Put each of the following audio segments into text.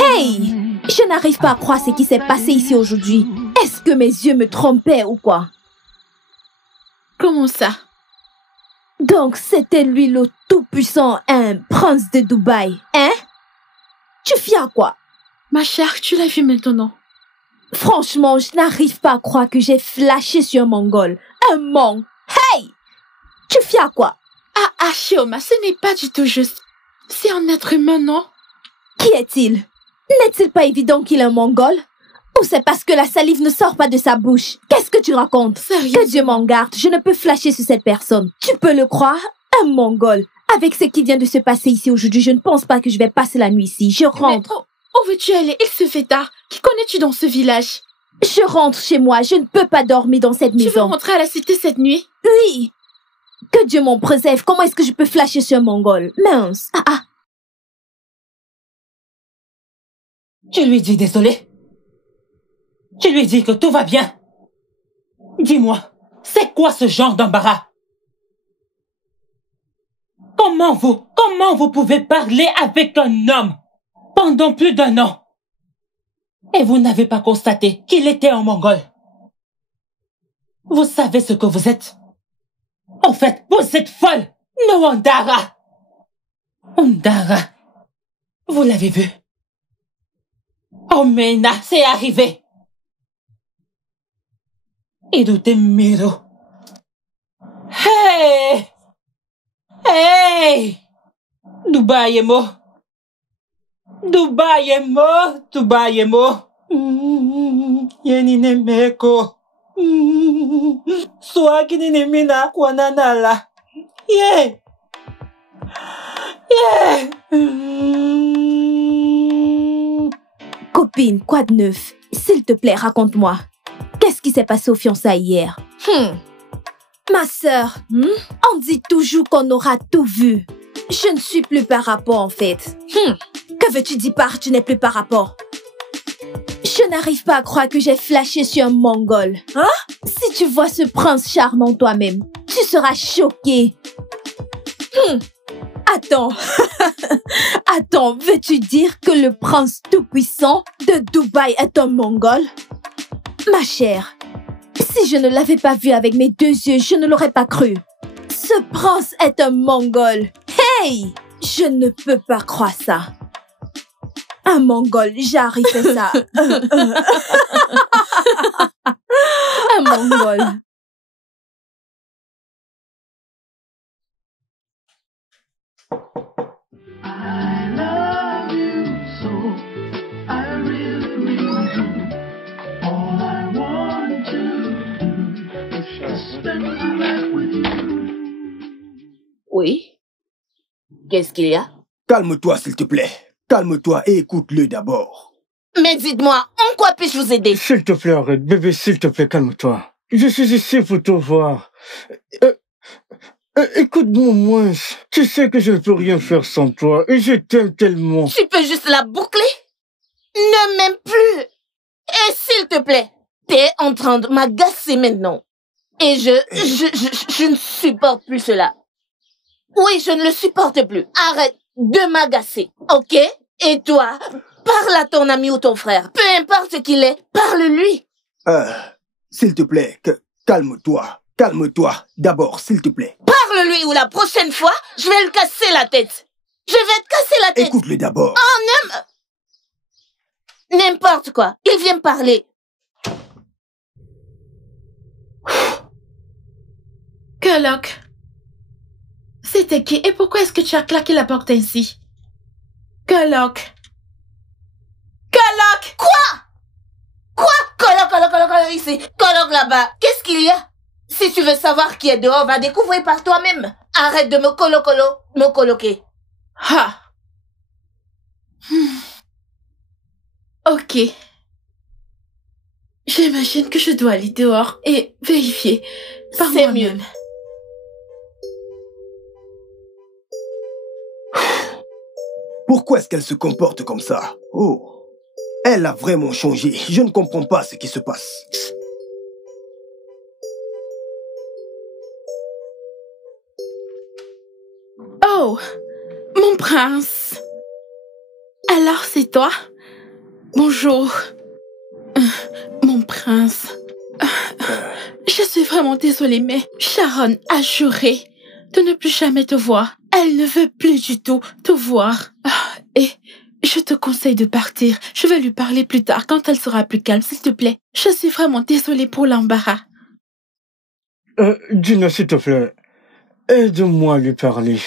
Hey! Je n'arrive pas à croire ce qui s'est passé ici aujourd'hui. Est-ce que mes yeux me trompaient ou quoi? Comment ça? Donc, c'était lui le tout-puissant, un prince de Dubaï, hein? Tu fies à quoi? Ma chère, tu l'as vu maintenant. Franchement, je n'arrive pas à croire que j'ai flashé sur un Mongol. Un Mong. Hey! Tu fies à quoi? Ah, Chioma, ce n'est pas du tout juste. C'est un être humain, non? Qui est-il? N'est-il pas évident qu'il est un Mongol? Ou c'est parce que la salive ne sort pas de sa bouche? Qu'est-ce que tu racontes? Sérieux? Que Dieu m'en garde, je ne peux flasher sur cette personne. Tu peux le croire? Un Mongol. Avec ce qui vient de se passer ici aujourd'hui, je ne pense pas que je vais passer la nuit ici. Je rentre. Mais où veux-tu aller? Il se fait tard. Qui connais-tu dans ce village? Je rentre chez moi. Je ne peux pas dormir dans cette maison. Tu veux rentrer à la cité cette nuit? Oui. Que Dieu m'en préserve. Comment est-ce que je peux flasher sur un Mongol? Mince. Tu lui dis désolé. Tu lui dis que tout va bien. Dis-moi, c'est quoi ce genre d'embarras? Comment vous pouvez parler avec un homme pendant plus d'1 an? Et vous n'avez pas constaté qu'il était un Mongol? Vous savez ce que vous êtes? En fait, vous êtes folle, no Ondara. Ondara, vous l'avez vu? Oh Mena, c'est arrivé. Idute miro. Hey! Hey! Dubai emo. Yeni nemeko. Swaki ni nemina kwa nanala. Yeah! Copine, quoi de neuf? S'il te plaît, raconte-moi. Qu'est-ce qui s'est passé aux fiançailles hier? Ma sœur, on dit toujours qu'on aura tout vu. Je ne suis plus par rapport, en fait. Que veux-tu dire par tu n'es plus par rapport? Je n'arrive pas à croire que j'ai flashé sur un Mongol. Hein? Si tu vois ce prince charmant toi-même, tu seras choqué. Attends. Attends, veux-tu dire que le prince tout-puissant de Dubaï est un Mongol? Ma chère, si je ne l'avais pas vu avec mes 2 yeux, je ne l'aurais pas cru. Ce prince est un Mongol. Hey! Je ne peux pas croire ça. Un Mongol, j'arrive à ça. Un Mongol. I love you so, I really, really do. All I want to do is just spend the night with you. Oui? Qu'est-ce qu'il y a? Calme-toi, s'il te plaît. Calme-toi et écoute-le d'abord. Mais dites-moi, en quoi puis-je vous aider? S'il te plaît, arrête. Bébé, s'il te plaît, calme-toi. Je suis ici pour te voir. Écoute-moi moins. Tu sais que je ne peux rien faire sans toi et je t'aime tellement. Tu peux juste la boucler? Ne m'aime plus. Et s'il te plaît, t'es en train de m'agacer maintenant. Et je ne supporte plus cela. Oui, je ne le supporte plus. Arrête de m'agacer, ok? Et toi, parle à ton ami ou ton frère. Peu importe qui il est, parle-lui. S'il te plaît, calme-toi. Calme-toi. D'abord, s'il te plaît. Parle-lui ou la prochaine fois, je vais le casser la tête. Je vais te casser la tête. Écoute-le d'abord. Oh, n'importe quoi. Il vient me parler. Kolok. C'était qui? Et pourquoi est-ce que tu as claqué la porte ainsi? Kolok. Kolok! Quoi? Kolok ici. Kolok là-bas. Qu'est-ce qu'il y a? Si tu veux savoir qui est dehors, va découvrir par toi-même. Arrête de me coloquer. Ah. Ok. J'imagine que je dois aller dehors et vérifier par C'est moi-même. mieux. Pourquoi est-ce qu'elle se comporte comme ça? Oh, elle a vraiment changé. Je ne comprends pas ce qui se passe. Oh, mon prince. Alors c'est toi? Bonjour. Mon prince. Je suis vraiment désolée, mais Sharon a juré de ne plus jamais te voir. Elle ne veut plus du tout te voir. Et je te conseille de partir. Je vais lui parler plus tard quand elle sera plus calme, s'il te plaît. Je suis vraiment désolée pour l'embarras. Gina, s'il te plaît, aide-moi à lui parler.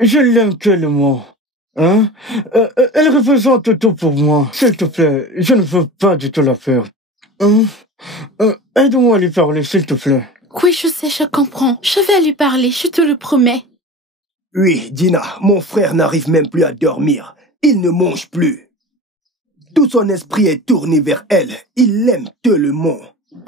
Je l'aime tellement. Hein? Elle représente tout pour moi. S'il te plaît, je ne veux pas du tout la perdre. Hein? Aide-moi à lui parler, s'il te plaît. Oui, je sais, je comprends. Je vais lui parler, je te le promets. Oui, Dina, mon frère n'arrive même plus à dormir. Il ne mange plus. Tout son esprit est tourné vers elle. Il l'aime tellement.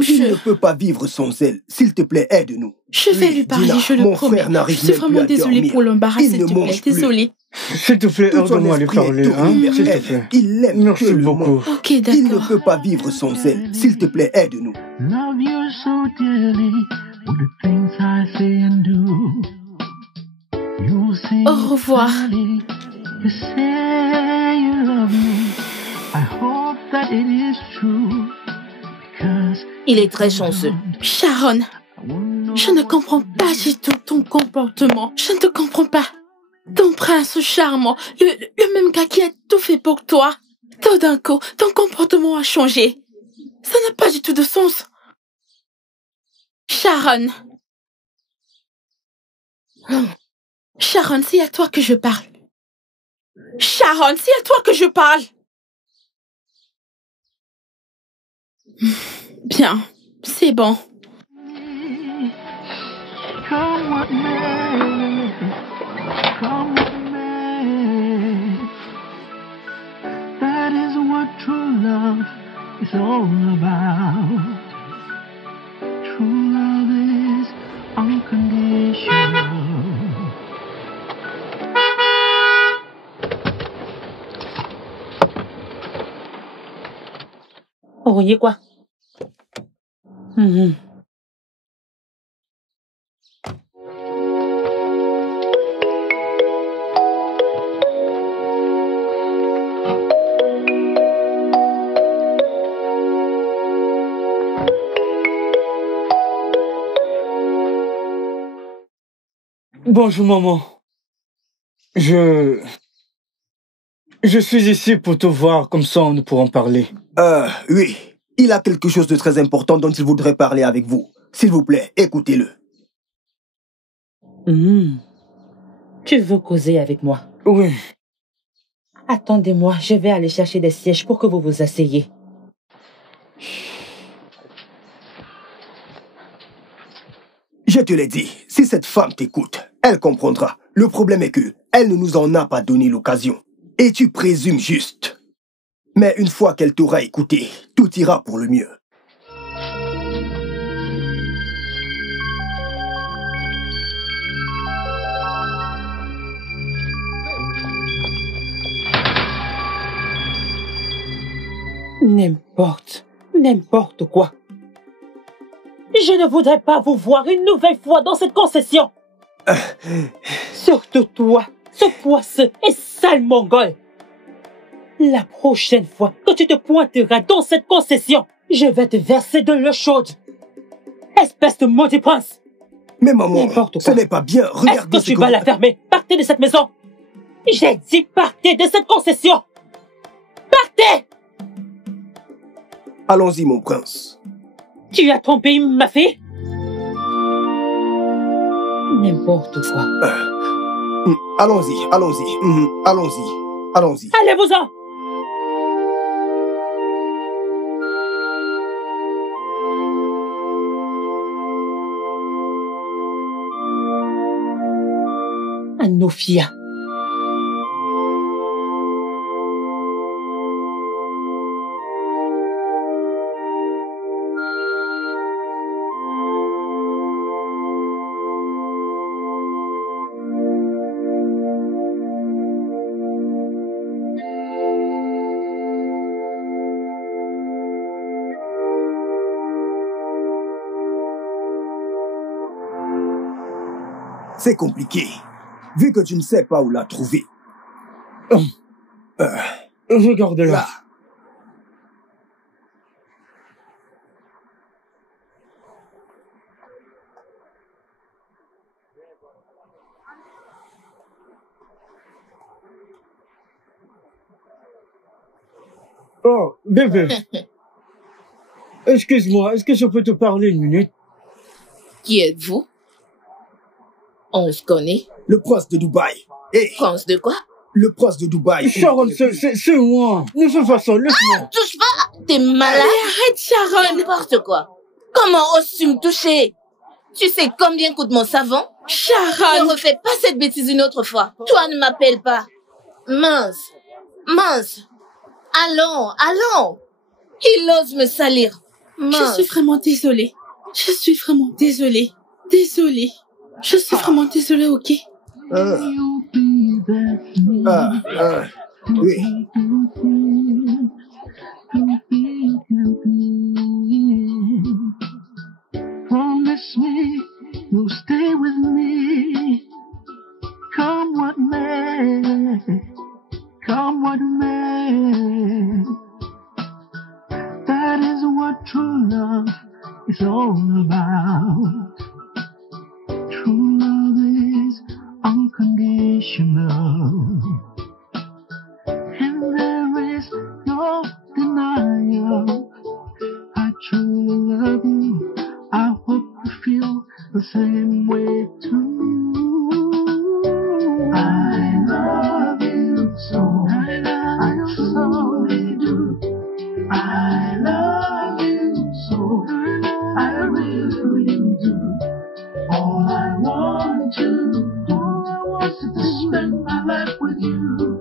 Il ne peut pas vivre sans elle. S'il te plaît, aide-nous. Je vais lui parler, Dina, je le mon promets. frère n'arrive Je suis même plus vraiment à désolée dormir. pour l'embarras, Il s'il ne te plaît. mange plus. Désolée. S'il te plaît, Tout son aide-moi à lui esprit est parler, tourné hein? vers S'il te elle. plaît. Il l'aime Merci tellement. beaucoup. Ok, Il ne d'accord. peut pas vivre sans elle. S'il te plaît, aide-nous. Love you so dearly with the things I say and do. You'll see Au revoir. clearly. You say you love me. I hope that it is true. Because Il est très chanceux. Sharon, je ne comprends pas du tout ton comportement. Je ne te comprends pas. Ton prince charmant, le même gars qui a tout fait pour toi. Tout d'un coup, ton comportement a changé. Ça n'a pas du tout de sens. Sharon. Sharon, c'est à toi que je parle. Sharon, c'est à toi que je parle. Bien, c'est bon. come what may, come what may. That is what true love is all about. True love is unconditional. Vous voyez quoi? Bonjour, maman. Je suis ici pour te voir, comme ça nous pourrons parler. Oui. Il a quelque chose de très important dont il voudrait parler avec vous. S'il vous plaît, écoutez-le. Tu veux causer avec moi? Oui. Attendez-moi, je vais aller chercher des sièges pour que vous vous asseyez. Je te l'ai dit, si cette femme t'écoute, elle comprendra. Le problème est que elle ne nous en a pas donné l'occasion. Et tu présumes juste. Mais une fois qu'elle t'aura écouté, tout ira pour le mieux. N'importe quoi. Je ne voudrais pas vous voir une nouvelle fois dans cette concession. Surtout toi, ce poisseux et sale mongol. La prochaine fois que tu te pointeras dans cette concession, je vais te verser de l'eau chaude. Espèce de maudit prince. Mais maman, N'importe quoi. ce n'est pas bien. Est-ce Regardez que tu vas la fermer? Partez de cette maison. J'ai dit partez de cette concession. Partez! Allons-y, mon prince. Tu as trompé ma fille? N'importe quoi. Allons-y, allons-y, allons-y, allons-y. Allez-vous-en! Anofia. C'est compliqué, vu que tu ne sais pas où la trouver. Regarde-la. Là, Oh, bébé. Excuse-moi, est-ce que je peux te parler une minute? Qui êtes-vous? On se connaît. Le prince de Dubaï. Hé, Prince de quoi? le prince de Dubaï. Sharon, c'est moi. Ne fais pas ça, laisse-moi. Touche pas! T'es malade? Arrête, Sharon. N'importe quoi. Comment oses-tu me toucher? Tu sais combien coûte mon savon? Sharon. Ne refais pas cette bêtise une autre fois. Toi, ne m'appelle pas. Mince. Mince. Allons, allons. Il ose me salir. Je Mince. suis vraiment désolée. Je suis vraiment désolée. Désolée. Je suis vraiment désolée, ok? Ah, oui. Promise me you'll stay with me. Come what may, come what may. That is what true love is all about. True love is unconditional. And there is no denial. I truly love you. I hope you feel the same way too. I love you so. I truly do. I love you so. I really, really do. All I want to do is to spend my life with you.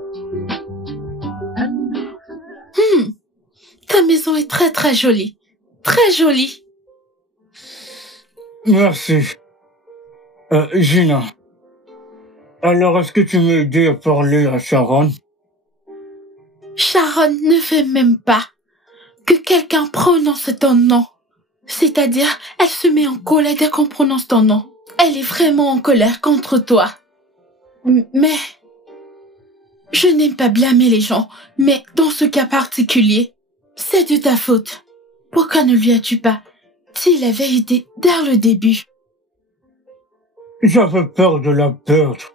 And Ta maison est très très jolie. Très jolie. Merci. Gina. Alors, est-ce que tu m'as aidé à parler à Sharon? Sharon ne fait même pas que quelqu'un prononce ton nom. C'est-à-dire, elle se met en colère dès qu'on prononce ton nom. Elle est vraiment en colère contre toi. Mais, je n'aime pas blâmer les gens, mais dans ce cas particulier, c'est de ta faute. Pourquoi ne lui as-tu pas dit la vérité dès le début? J'avais peur de la perdre.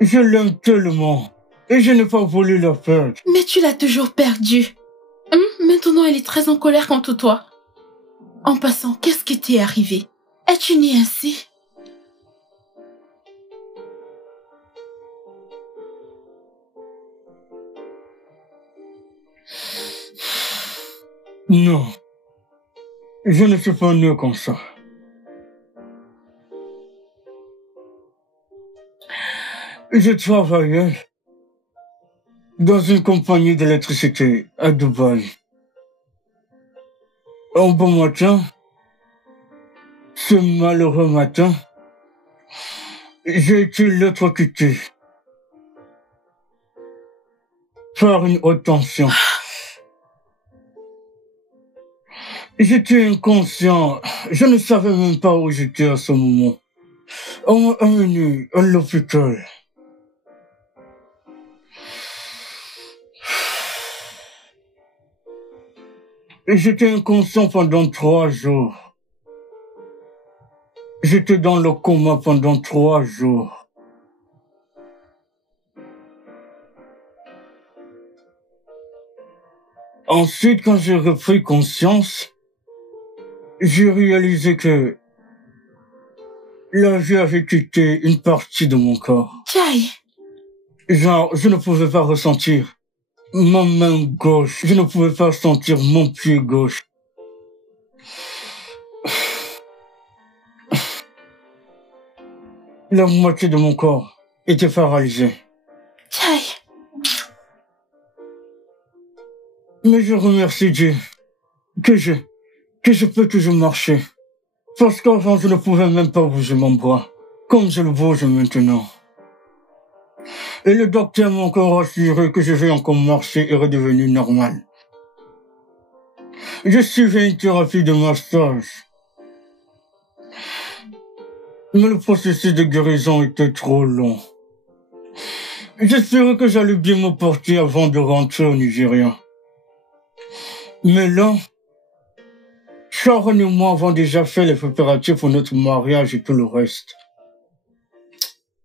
Je l'aime tellement. Et je n'ai pas voulu la perdre. Mais tu l'as toujours perdue. Maintenant, elle est très en colère contre toi. En passant, qu'est-ce qui t'est arrivé? Es-tu né ainsi? Non. Je ne suis pas né comme ça. Je travaillais dans une compagnie d'électricité à Dubaï. Un bon matin, ce malheureux matin, j'ai été électrocuté par une haute tension. J'étais inconscient, je ne savais même pas où j'étais à ce moment. On m'a emmené à l'hôpital. Et j'étais inconscient pendant 3 jours. J'étais dans le coma pendant 3 jours. Ensuite, quand j'ai repris conscience, j'ai réalisé que la vie avait quitté une partie de mon corps. Jai, Genre, je ne pouvais pas ressentir ma main gauche. Je ne pouvais pas sentir mon pied gauche. La moitié de mon corps était paralysée. Jai, Mais je remercie Dieu que je peux toujours marcher. Parce qu'avant, je ne pouvais même pas bouger mon bras, comme je le bouge maintenant. Et le docteur m'a encore assuré que je vais encore marcher et redevenir normal. Je suivais une thérapie de massage. Mais le processus de guérison était trop long. J'espérais que j'allais bien me porter avant de rentrer au Nigeria. Mais là, Sharon et moi avons déjà fait les préparatifs pour notre mariage et tout le reste.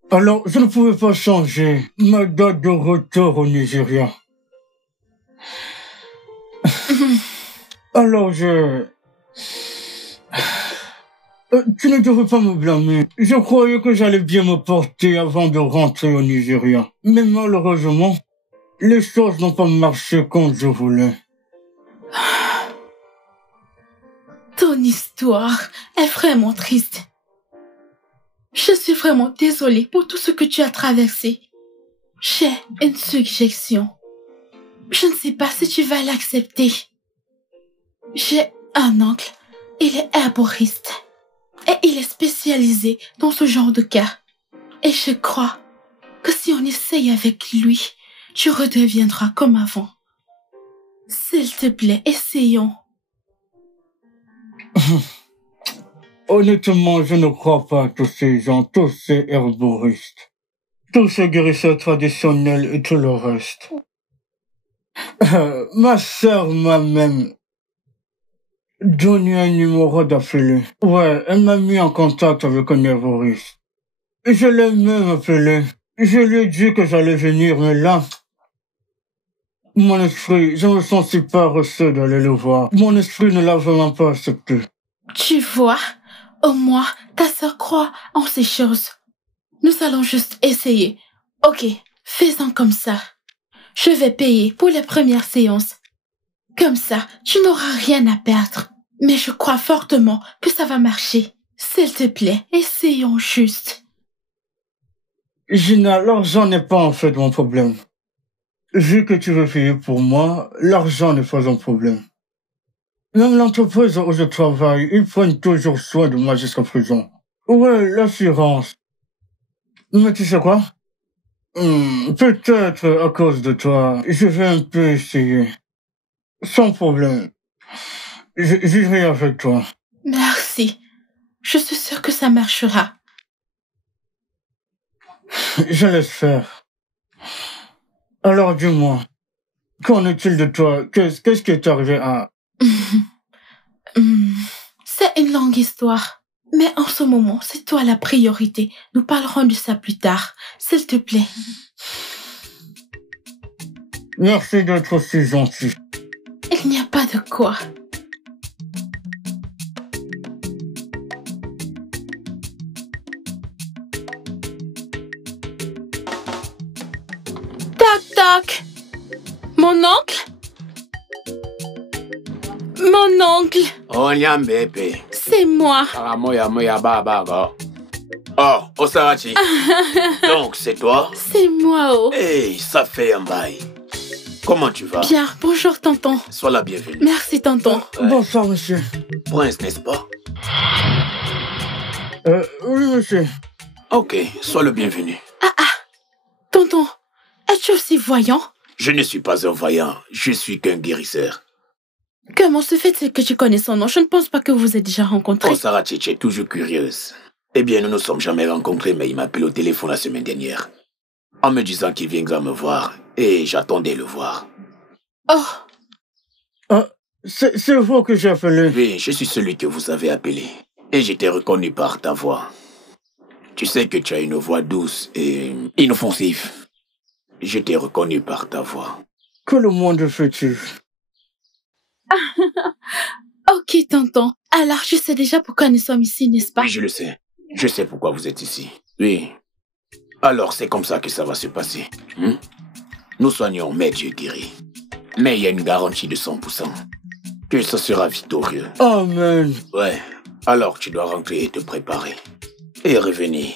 Alors, je ne pouvais pas changer ma date de retour au Nigeria. Alors tu ne devrais pas me blâmer. Je croyais que j'allais bien me porter avant de rentrer au Nigeria. Mais malheureusement, les choses n'ont pas marché comme je voulais. Ton histoire est vraiment triste. Je suis vraiment désolée pour tout ce que tu as traversé. J'ai une suggestion. Je ne sais pas si tu vas l'accepter. J'ai un oncle, il est herboriste. Et il est spécialisé dans ce genre de cas. Et je crois que si on essaye avec lui, tu redeviendras comme avant. S'il te plaît, essayons. Honnêtement, je ne crois pas à tous ces gens, tous ces herboristes, tous ces guérisseurs traditionnels et tout le reste. Ma sœur m'a même donné un numéro d'appelé. Ouais, elle m'a mis en contact avec un herboriste. Je l'ai même appelé. Je lui ai dit que j'allais venir, mais là, mon esprit, je me sens si paresseux d'aller le voir. Mon esprit ne l'a vraiment pas accepté. Tu vois, au moins, ta sœur croit en ces choses. Nous allons juste essayer. Ok, fais-en comme ça. Je vais payer pour les premières séances. Comme ça, tu n'auras rien à perdre. Mais je crois fortement que ça va marcher. S'il te plaît, essayons juste. Gina, l'argent n'est pas en fait mon problème. Vu que tu veux payer pour moi, l'argent n'est pas un problème. Même l'entreprise où je travaille, ils prennent toujours soin de moi jusqu'à présent. Ouais, l'assurance. Mais tu sais quoi? Peut-être à cause de toi, je vais un peu essayer. Sans problème. J'irai avec toi. Merci. Je suis sûre que ça marchera. Je laisse faire. Alors dis-moi, qu'en est-il de toi? Qu'est-ce qui est arrivé à... C'est une longue histoire. Mais en ce moment, c'est toi la priorité. Nous parlerons de ça plus tard. S'il te plaît. Merci d'être si gentil. Il n'y a pas de quoi. Toc toc. Mon oncle? Mon oncle, Onyambebe. c'est moi. Moya baba. Oh, Osarachi. Donc, c'est toi? C'est moi, oh. Hey, ça fait un bail. Comment tu vas? Bien, bonjour tonton. Sois la bienvenue. Merci tonton. Bonsoir, monsieur. Prince, n'est-ce pas? Oui, monsieur. Ok, sois le bienvenu. Tonton, es-tu aussi voyant? Je ne suis pas un voyant, je suis qu'un guérisseur. Comment se fait-il que tu connais son nom? Je ne pense pas que vous vous êtes déjà rencontrés. Osarachi, tu es toujours curieuse. Eh bien, nous ne nous sommes jamais rencontrés, mais il m'a appelé au téléphone la semaine dernière. En me disant qu'il viendra me voir, et j'attendais le voir. Oh, C'est vous que j'ai appelé. Oui, je suis celui que vous avez appelé. Et j'étais reconnu par ta voix. Tu sais que tu as une voix douce et inoffensive. Je t'ai reconnu par ta voix. Que le monde fait-il? ok tonton. Alors, je sais déjà pourquoi nous sommes ici, n'est-ce pas? Oui, je le sais. Je sais pourquoi vous êtes ici. Oui. Alors, c'est comme ça que ça va se passer. Nous soignons, mais Dieu guérit. Mais il y a une garantie de 100%. Que ça sera victorieux. Amen. Ouais. Alors, tu dois rentrer et te préparer. Et revenir.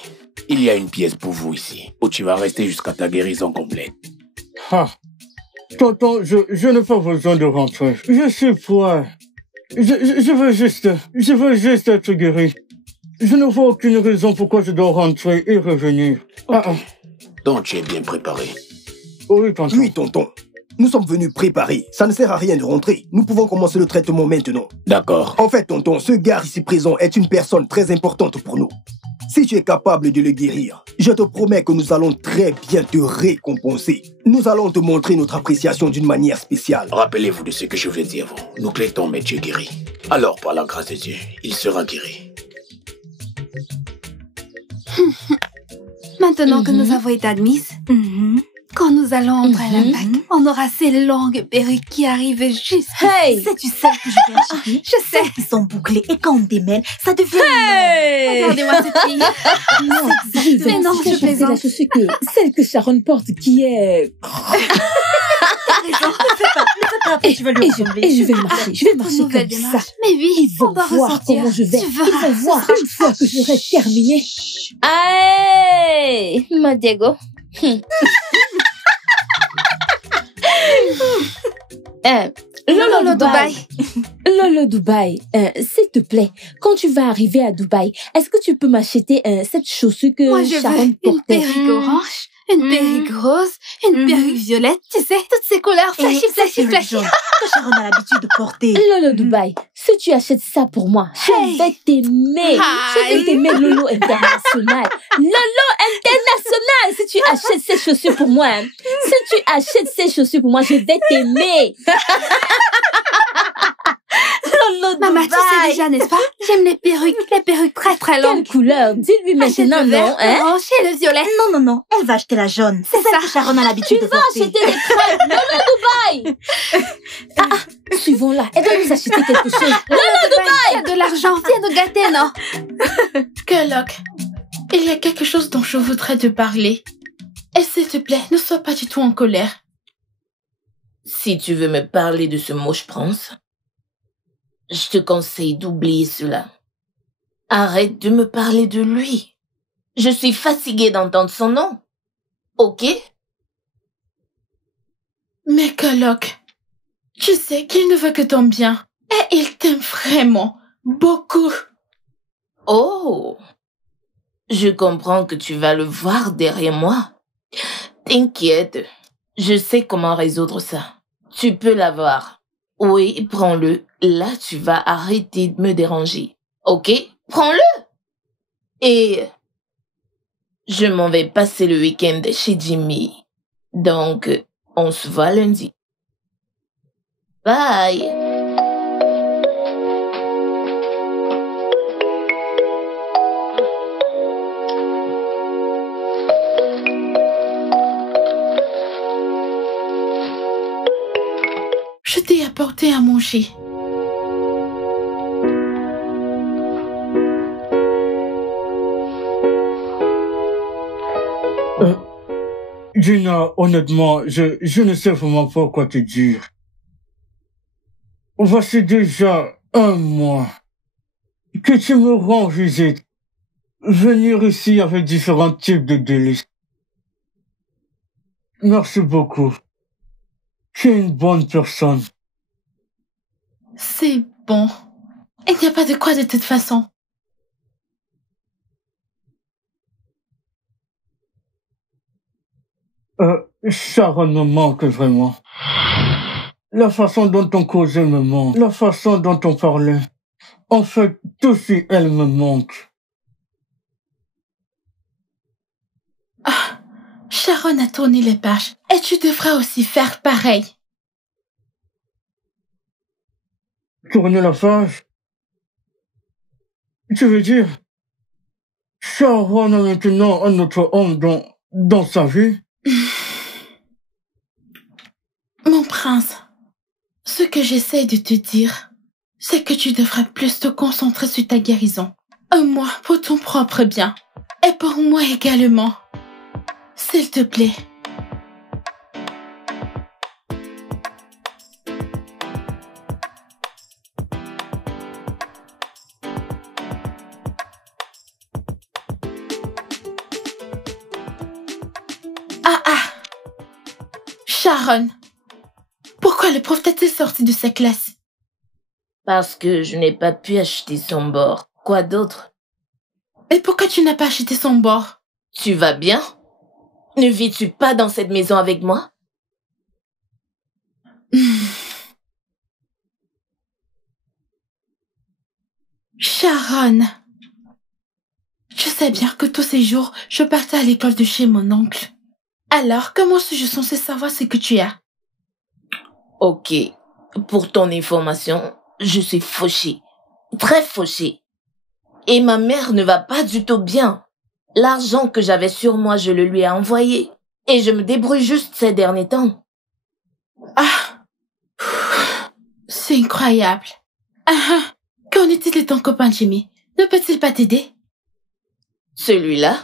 Il y a une pièce pour vous ici, où tu vas rester jusqu'à ta guérison complète. Ah. Tonton, je n'ai pas besoin de rentrer. Je suis prêt. Je veux juste être guéri. Je ne vois aucune raison pourquoi je dois rentrer et revenir. Ok. Donc tu es bien préparé. Oui, tonton. Oui, tonton. Nous sommes venus préparer. Ça ne sert à rien de rentrer. Nous pouvons commencer le traitement maintenant. D'accord. En fait, tonton, ce gars ici présent est une personne très importante pour nous. Si tu es capable de le guérir, je te promets que nous allons très bien te récompenser. Nous allons te montrer notre appréciation d'une manière spéciale. Rappelez-vous de ce que je vous ai dit avant. Nous plaidons, mais Dieu guérit. Alors, par la grâce de Dieu, il sera guéri. Maintenant que nous avons été admises, Quand nous allons entrer à la fac, on aura ces longues perruques qui arrivent juste. Hey! Sais-tu celles que je vais acheter? Je sais. Celles qui sont bouclées et quand on démêle, ça devient Hey! Regardez-moi cette fille. Non, Mais non, je plaisante. Celle que Sharon porte qui est... Après, tu vas lui ressembler. Et je vais marcher Nouvelle comme ça. démarche. Mais oui, Ils on vont doit voir ressentir. comment je vais. Tu Ils verras. vont voir une fois que j'aurai terminé. Hey! Ma Diego. Lolo Dubaï. Lolo Dubaï, s'il te plaît, quand tu vas arriver à Dubaï, est-ce que tu peux m'acheter cette chaussure que Moi, je Sharon veux une portait? perruque orange, une perruque rose, une perruque violette. Tu sais, toutes ces couleurs flashy, Et flashy, c'est flashy. le jaune que Sharon a l'habitude de porter. Lolo Dubaï, si tu achètes ça pour moi, je vais t'aimer. Je vais t'aimer, Lolo International. Lolo International, si tu achètes ces chaussures pour moi, si tu achètes ces chaussures pour moi, je vais t'aimer. Lolo Maman, tu sais Dubaï. déjà, n'est-ce pas? J'aime les perruques très très longues. Quelle couleur? Dis-lui Achète maintenant, le non, vert, hein? l'orange et le violet. Non, elle va acheter la jaune. C'est celle ça. que Sharon a l'habitude de Va porter. acheter des crêpes, Lolo Dubaï. Suivons-la. Elle doit nous acheter quelque chose. Il y a de l'argent, viens nous gâter, non? Kerlock, il y a quelque chose dont je voudrais te parler. Et s'il te plaît, ne sois pas du tout en colère. Si tu veux me parler de ce moche prince, je te conseille d'oublier cela. Arrête de me parler de lui. Je suis fatiguée d'entendre son nom. Ok? Mais Kerlock, tu sais qu'il ne veut que ton bien. Et il t'aime vraiment, beaucoup. Oh! Je comprends que tu vas le voir derrière moi. T'inquiète, je sais comment résoudre ça. Tu peux l'avoir. Oui, prends-le. Là, tu vas arrêter de me déranger. Ok? Prends-le! Et je m'en vais passer le week-end chez Jimmy. Donc, on se voit lundi. Bye! Je t'ai apporté à manger. Gina, honnêtement, je ne sais vraiment pas quoi te dire. Voici déjà un mois que tu me rends visite. Venir ici avec différents types de délices. Merci beaucoup. Tu es une bonne personne. C'est bon. Il n'y a pas de quoi de toute façon. Sharon me manque vraiment. La façon dont on causait me manque. La façon dont on parlait. En fait, tout si elle me manque. Sharon a tourné les pages. Et tu devras aussi faire pareil. Tourner la page? Tu veux dire, Sharon a maintenant un autre homme dans sa vie? Mon prince, ce que j'essaie de te dire, c'est que tu devrais plus te concentrer sur ta guérison. Un mois pour ton propre bien. Et pour moi également. S'il te plaît. Sharon, pourquoi le prof t'a-t-il sorti de sa classe? Parce que je n'ai pas pu acheter son bord. Quoi d'autre? Et pourquoi tu n'as pas acheté son bord? Tu vas bien? Ne vis-tu pas dans cette maison avec moi? Sharon, je sais bien que tous ces jours, je partais à l'école de chez mon oncle. Alors, comment suis-je censée savoir ce que tu as? Ok, pour ton information, je suis fauchée. Très fauchée. Et ma mère ne va pas du tout bien. L'argent que j'avais sur moi, je le lui ai envoyé. Et je me débrouille juste ces derniers temps. Ah, c'est incroyable. Qu'en est-il de ton copain Jimmy? Ne peut-il pas t'aider? Celui-là,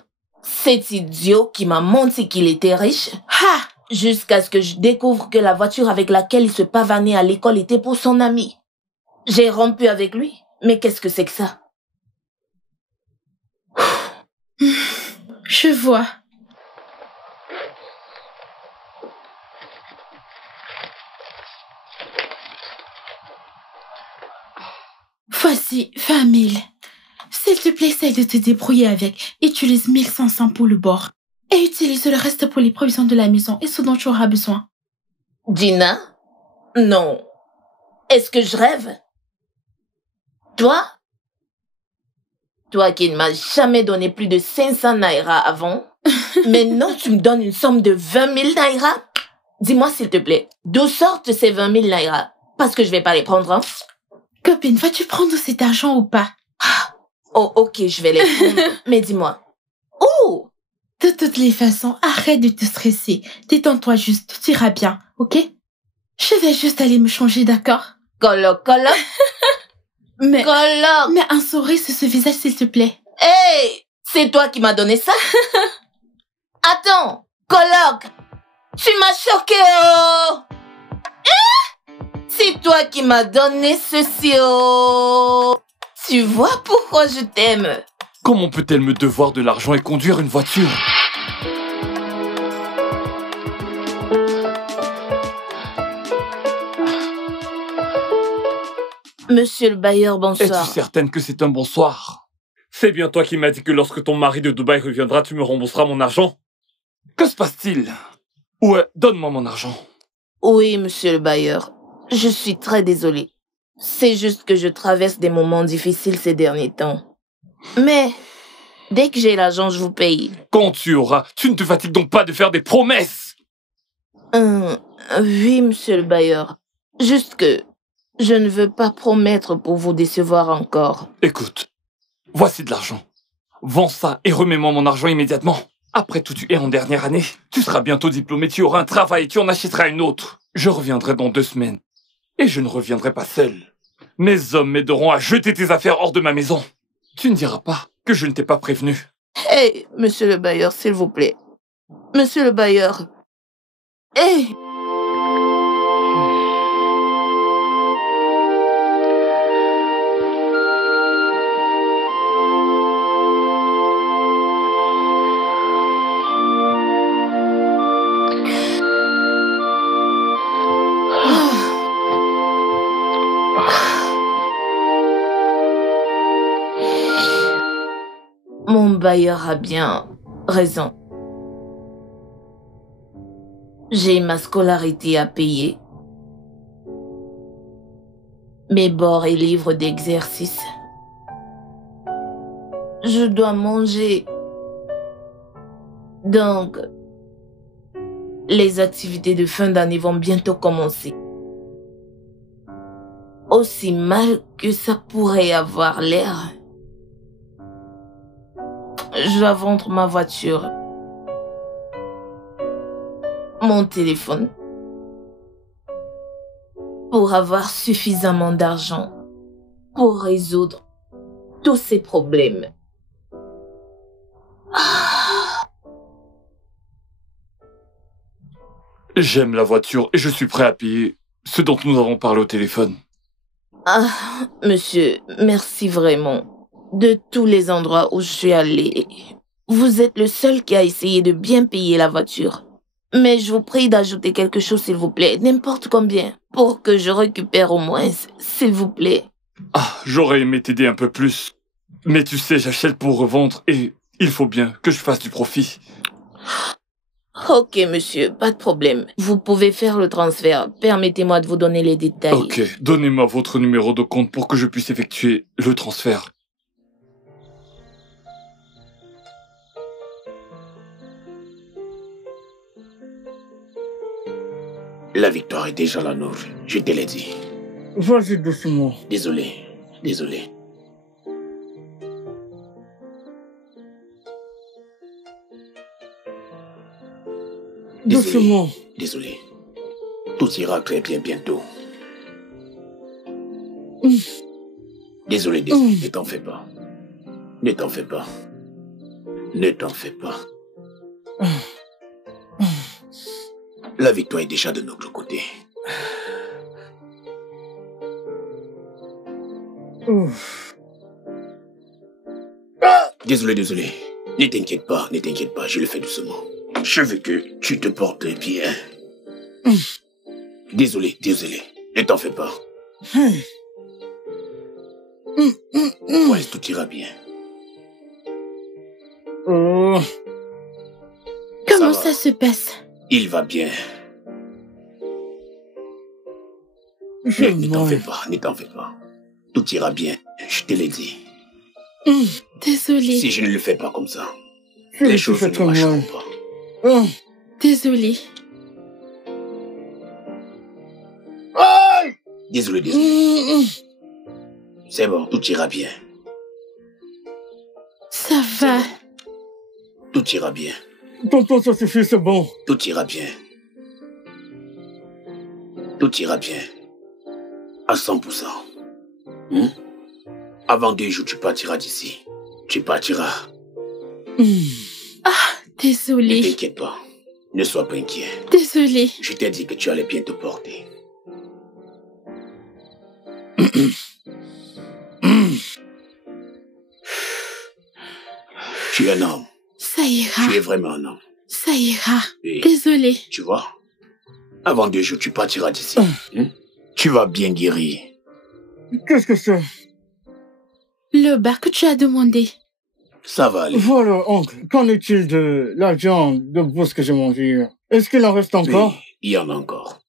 cet idiot qui m'a menti qu'il était riche, jusqu'à ce que je découvre que la voiture avec laquelle il se pavanait à l'école était pour son ami. J'ai rompu avec lui, mais qu'est-ce que c'est que ça? Je vois. Voici 20 000. S'il te plaît, essaye de te débrouiller avec. Utilise 1500 pour le bord. Et utilise le reste pour les provisions de la maison et ce dont tu auras besoin. Gina? Non. Est-ce que je rêve? Toi? Toi qui ne m'as jamais donné plus de 500 naira avant, maintenant tu me donnes une somme de 20 000 naira? Dis-moi s'il te plaît, d'où sortent ces 20 000 naira? Parce que je vais pas les prendre, hein? Copine, vas-tu prendre cet argent ou pas? Oh, ok, je vais les prendre. Mais dis-moi, où? De toutes les façons, arrête de te stresser. Détends-toi juste, tout ira bien, ok? Je vais juste aller me changer, d'accord? Coloc. Mais Coloc. un sourire sur ce visage, s'il te plaît. Hey, c'est toi qui m'as donné ça? Attends, Coloc, tu m'as choqué, oh! C'est toi qui m'as donné ceci, oh! Tu vois pourquoi je t'aime? Comment peut-elle me devoir de l'argent et conduire une voiture? Monsieur le bailleur, bonsoir. Es-tu certaine que c'est un bonsoir? C'est bien toi qui m'as dit que lorsque ton mari de Dubaï reviendra, tu me rembourseras mon argent. Que se passe-t-il? Ouais, donne-moi mon argent. Oui, monsieur le bailleur. Je suis très désolée. C'est juste que je traverse des moments difficiles ces derniers temps. Mais, dès que j'ai l'argent, je vous paye. Quand tu auras, tu ne te fatigues donc pas de faire des promesses? Oui, monsieur le bailleur. Juste que je ne veux pas promettre pour vous décevoir encore. Écoute, voici de l'argent. Vends ça et remets-moi mon argent immédiatement. Après tout, tu es en dernière année. Tu seras bientôt diplômé, tu auras un travail et tu en achèteras une autre. Je reviendrai dans 2 semaines. Et je ne reviendrai pas seul. Mes hommes m'aideront à jeter tes affaires hors de ma maison. Tu ne diras pas que je ne t'ai pas prévenu. Hey, monsieur le bailleur, s'il vous plaît. Monsieur le bailleur. Hey! Mon bailleur a bien raison. J'ai ma scolarité à payer, mes bords et livres d'exercice. Je dois manger. Donc, les activités de fin d'année vont bientôt commencer. Aussi mal que ça pourrait avoir l'air, je dois vendre ma voiture, mon téléphone, pour avoir suffisamment d'argent pour résoudre tous ces problèmes. J'aime la voiture et je suis prêt à payer ce dont nous avons parlé au téléphone. Ah, monsieur, merci vraiment. De tous les endroits où je suis allée, vous êtes le seul qui a essayé de bien payer la voiture. Mais je vous prie d'ajouter quelque chose, s'il vous plaît, n'importe combien, pour que je récupère au moins, s'il vous plaît. Ah, j'aurais aimé t'aider un peu plus. Mais tu sais, j'achète pour revendre et il faut bien que je fasse du profit. Ok, monsieur, pas de problème. Vous pouvez faire le transfert. Permettez-moi de vous donner les détails. Ok, donnez-moi votre numéro de compte pour que je puisse effectuer le transfert. La victoire est déjà la nôtre, je te l'ai dit. Vas-y doucement. Désolé. Doucement. Désolé. Tout ira très bien bientôt. Désolé, ne t'en fais pas. Ne t'en fais pas. Ne t'en fais pas. La victoire est déjà de notre côté. Désolé. Ne t'inquiète pas, je le fais doucement. Je veux que tu te portes bien. Désolé, ne t'en fais pas. Ouais, tout ira bien. Comment ça se passe? Il va bien. Ne t'en fais pas. Tout ira bien, je te l'ai dit. Désolée. Si je ne le fais pas comme ça, les choses ne marcheront pas. Désolée. Désolé. C'est bon, tout ira bien. Ça va. Tout ira bien. Tonton, ça suffit, c'est bon. Tout ira bien. Tout ira bien. À 100%. Avant 2 jours, tu partiras d'ici. Tu partiras. Désolée. Ne t'inquiète pas. Ne sois pas inquiet. Désolée. Je t'ai dit que tu allais bien te porter. Tu es un homme. Ça ira. Tu es vraiment un homme. Ça ira. Et Désolée. tu vois, avant 2 jours, tu partiras d'ici. Tu vas bien guérir. Qu'est-ce que c'est? Le bar que tu as demandé. Ça va aller. Voilà, oncle. Qu'en est-il de la viande de brousse que j'ai mangée hier? Est-ce qu'il en reste encore? Oui, il y en a encore.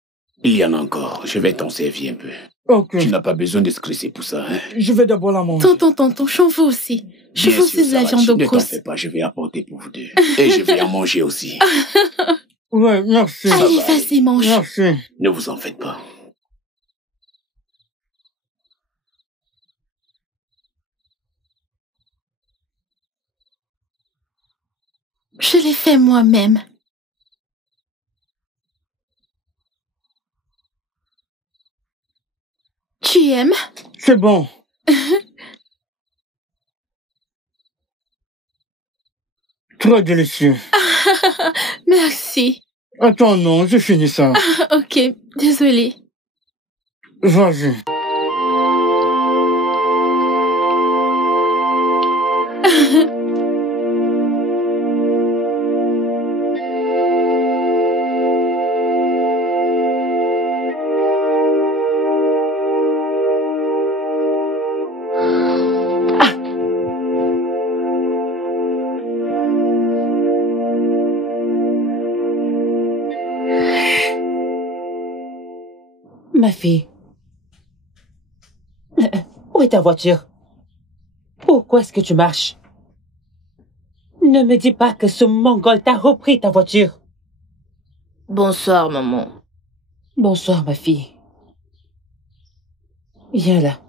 Je vais t'en servir un peu. Ok. Tu n'as pas besoin de stresser pour ça, hein? Je vais d'abord la manger. Tonton, j'en veux aussi. Je veux aussi de la viande de Ne t'en brousse. fais pas, je vais apporter pour vous deux. Et je vais en manger aussi. Ouais, merci. Allez, vas-y, mange. Merci. Ne vous en faites pas. Je l'ai fait moi-même. Tu aimes? C'est bon. Très délicieux. Merci. Attends, non, j'ai fini ça. Ok, désolée. Vas-y. Ma fille, où est ta voiture? Pourquoi est-ce que tu marches? Ne me dis pas que ce mongol t'a repris ta voiture. Bonsoir, maman. Bonsoir, ma fille. Viens là.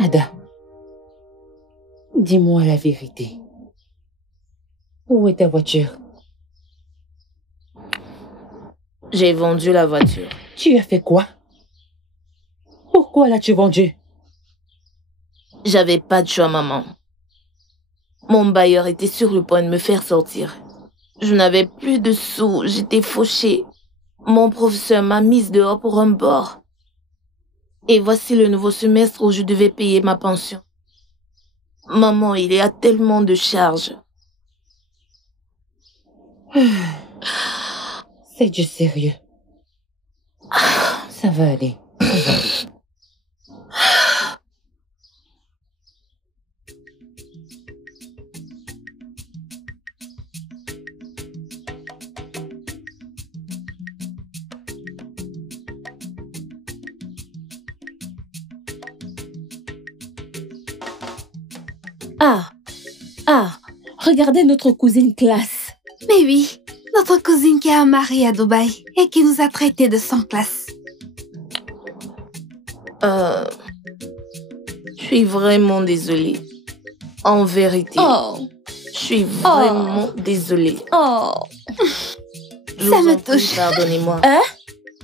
Ada, dis-moi la vérité. Où est ta voiture? J'ai vendu la voiture. Tu as fait quoi? Pourquoi l'as-tu vendue? J'avais pas de choix, maman. Mon bailleur était sur le point de me faire sortir. Je n'avais plus de sous, j'étais fauchée. Mon professeur m'a mise dehors pour un bord. Et voici le nouveau semestre où je devais payer ma pension. Maman, il y a tellement de charges. C'est du sérieux. Ça va aller. Ça va aller. Ah, regardez notre cousine classe. Mais oui, Notre cousine qui a un mari à Dubaï et qui nous a traités de sans classe. Je suis vraiment désolée. En vérité. Oh. Je suis vraiment désolée. Oh. Ça me touche. Pardonnez-moi. Hein?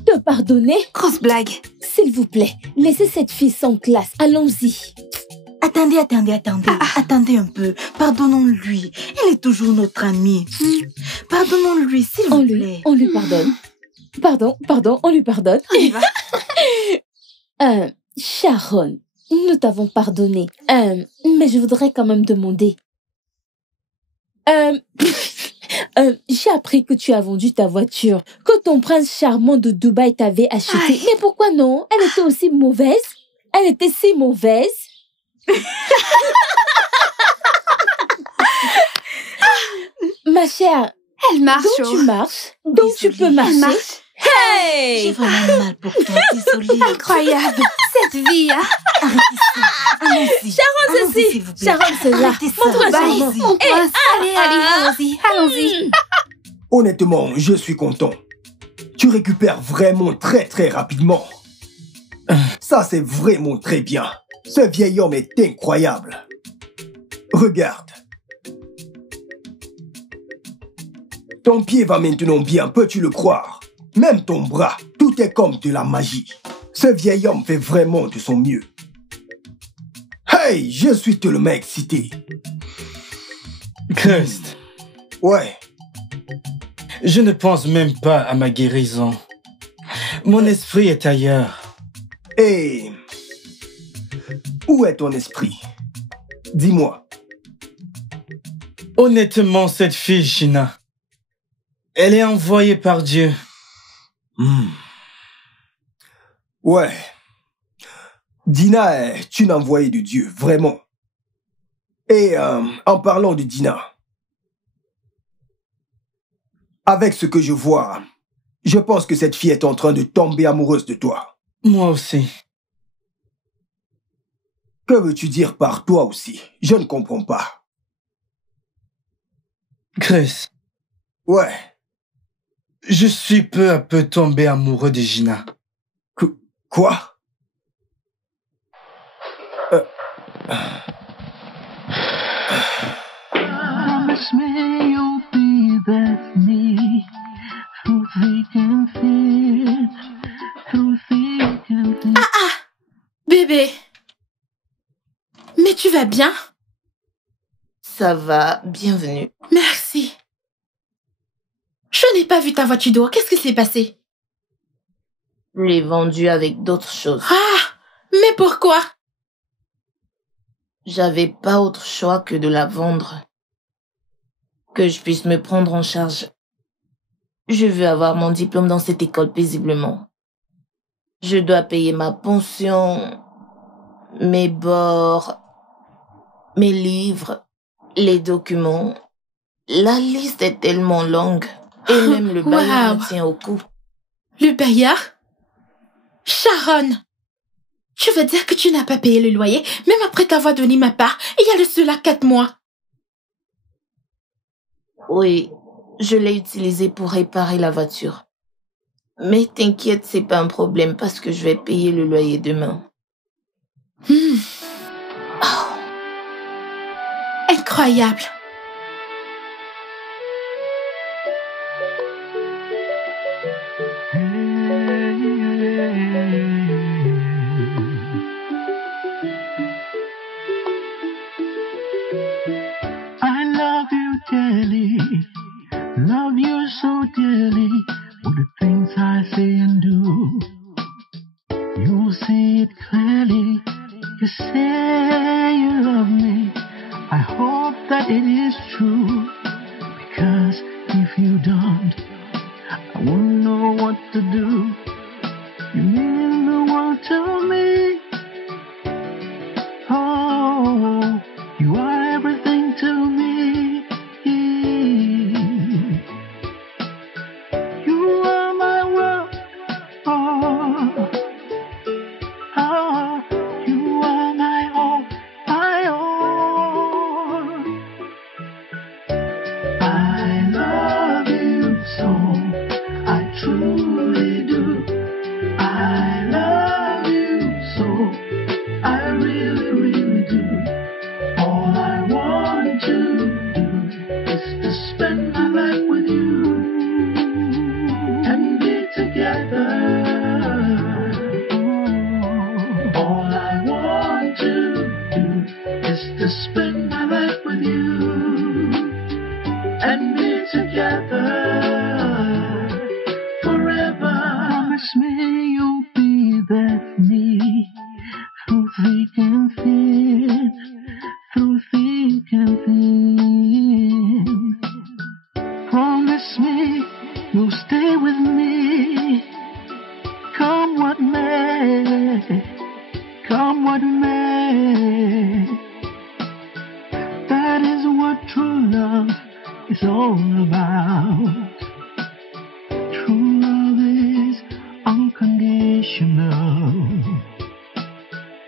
Te pardonner? Grosse blague. S'il vous plaît, laissez cette fille sans classe. Allons-y. Attendez. Attendez un peu. Pardonnons-lui. Elle est toujours notre amie. Pardonnons-lui, s'il vous plaît. On lui pardonne. Pardon, on lui pardonne. On y va. Sharon, nous t'avons pardonné. Mais je voudrais quand même demander. J'ai appris que tu as vendu ta voiture, que ton prince charmant de Dubaï t'avait acheté. Aïe. Mais pourquoi non? Elle était aussi mauvaise. Elle était si mauvaise. Ma chère, Elle marche. donc tu marches, donc tu peux marcher. Elle marche. J'ai Hey! vraiment mal pour toi, désolée. Incroyable. Cette vie, hein. Arrêtez ça. Allons-y. Sharon, Allons-y, ceci. s'il vous plaît. Sharon, c'est là. Arrêtez ça. Montre-moi Bye. Sharon. Mon prince. Allez, allons-y. Honnêtement, je suis content. Tu récupères vraiment très très rapidement. Ça, c'est vraiment très bien. Ce vieil homme est incroyable. Regarde. Ton pied va maintenant bien, peux-tu le croire? Même ton bras, tout est comme de la magie. Ce vieil homme fait vraiment de son mieux. Hey, je suis tellement excité. Christ, Ouais. je ne pense même pas à ma guérison. Mon esprit est ailleurs. Et où est ton esprit? Dis-moi. Honnêtement, cette fille, Gina, elle est envoyée par Dieu. Ouais. Dina est une envoyée de Dieu, vraiment. Et en parlant de Dina, avec ce que je vois, je pense que cette fille est en train de tomber amoureuse de toi. Moi aussi. Que veux-tu dire par toi aussi? Je ne comprends pas. Chris, Ouais. je suis peu à peu tombé amoureux de Gina. Quoi? Promise me you'll be there for me through thick and thin, through thick and thin. Bébé. Mais tu vas bien? Ça va, bienvenue. Merci. Je n'ai pas vu ta voiture dehors. Qu'est-ce qui s'est passé? Je l'ai vendue avec d'autres choses. Ah! Mais pourquoi? J'avais pas autre choix que de la vendre. Que je puisse me prendre en charge. Je veux avoir mon diplôme dans cette école paisiblement. Je dois payer ma pension, mes bords, mes livres, les documents. La liste est tellement longue. Et même le bailleur me tient au cou. Le bailleur? Sharon! Tu veux dire que tu n'as pas payé le loyer, même après t'avoir donné ma part, il y a de cela 4 mois? Oui, je l'ai utilisé pour réparer la voiture. Mais t'inquiète, c'est pas un problème parce que je vais payer le loyer demain. Incroyable! I love you dearly, love you so dearly. For the things I say and do, you'll see it clearly. You say you love me. I hope that it is true, because if you don't, I won't know what to do. You mean the world to me. Oh, you are everything to me. You are my world. Oh, oh, you are my all, my all. unconditional.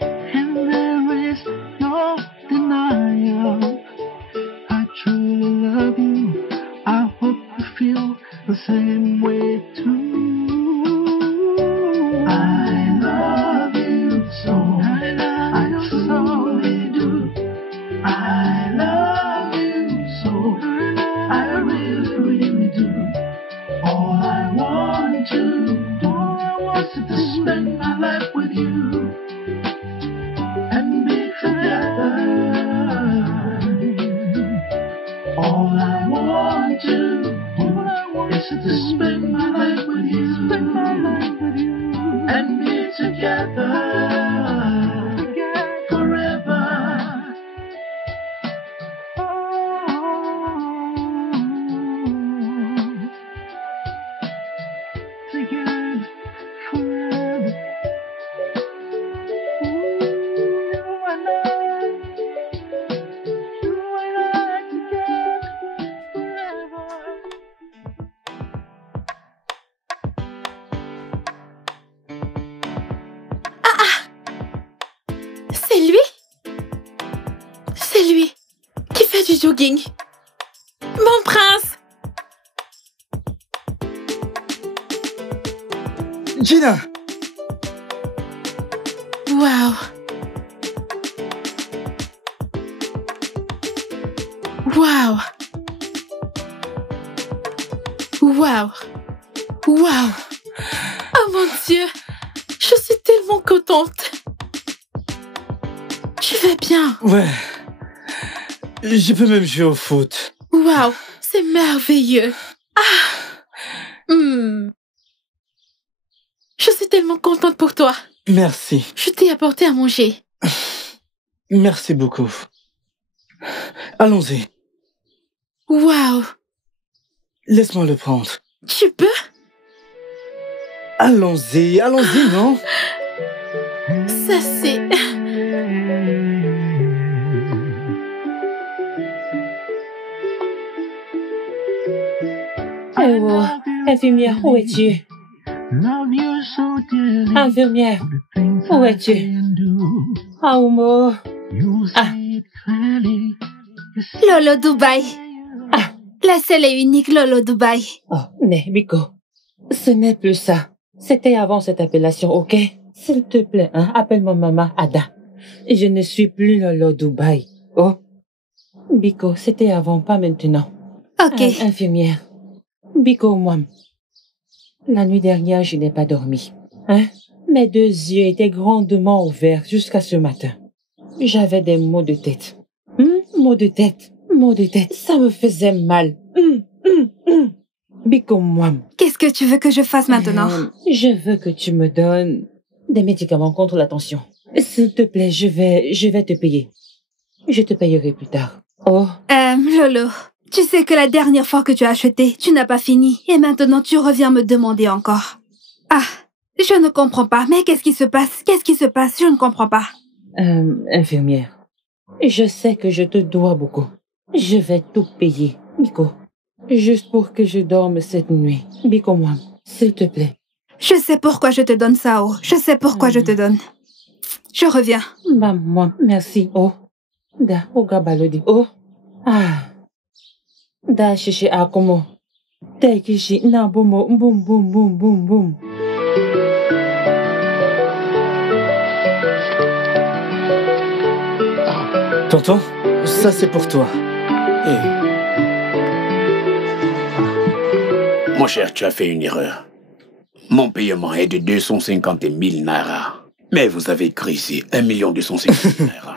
And there is no denial. I truly love you. I hope you feel the same way too. I love you so. I truly do. I love you so. I really, really do. All I want to do is to spend my life with you and be together. All I want to do is to spend my life with you and be together forever. Together forever. You and I together forever. C'est lui? C'est lui qui fait du jogging. Mon prince! Gina! Waouh! Waouh! Waouh! Waouh! Oh mon Dieu! Je suis tellement contente! Tu vas bien? Ouais. Je peux même jouer au foot. Waouh! C'est merveilleux! Ah! Je suis tellement contente pour toi. Merci. Je t'ai apporté à manger. Merci beaucoup. Allons-y. Waouh! Laisse-moi le prendre. Tu peux? Allons-y, non? Ça c'est... Oh, infirmière, où es-tu? Love you so dearly. Infirmière, The things où I es-tu? say and do. Ah, Oumo. You say it clearly. You say Lolo Dubaï. Ah. La seule et unique Lolo Dubaï. Oh, mais Biko, ce n'est plus ça. C'était avant cette appellation, ok? S'il te plaît, hein, appelle-moi maman Ada. Je ne suis plus Lolo Dubaï. Oh, Biko, c'était avant, pas maintenant. Ok. Infirmière. Biko, moi. La nuit dernière, je n'ai pas dormi. Hein? Mes deux yeux étaient grandement ouverts jusqu'à ce matin. J'avais des maux de tête. Maux de tête. Maux de tête. Ça me faisait mal. Biko, moi. Qu'est-ce que tu veux que je fasse maintenant? Je veux que tu me donnes des médicaments contre la tension. S'il te plaît, je vais te payer. Je te payerai plus tard. Oh. Lolo, tu sais que la dernière fois que tu as acheté, tu n'as pas fini. Et maintenant, tu reviens me demander encore. Ah, je ne comprends pas. Mais qu'est-ce qui se passe? Qu'est-ce qui se passe? Je ne comprends pas. Infirmière, je sais que je te dois beaucoup. Je vais tout payer, Biko. Juste pour que je dorme cette nuit. Biko, moi, s'il te plaît. Je sais pourquoi je te donne ça, oh. Je sais pourquoi je te donne. Je reviens. Bah, moi, merci, oh. Da, oga balodi, oh. Ah. Da, chichi akomo. Da, kishi, na, boum, boum, boum, boum, boum, boum. Tonton, ça c'est pour toi. Mon cher, tu as fait une erreur. Mon paiement est de 250 000 naira. Mais vous avez écrit ici 1 250 000 naira.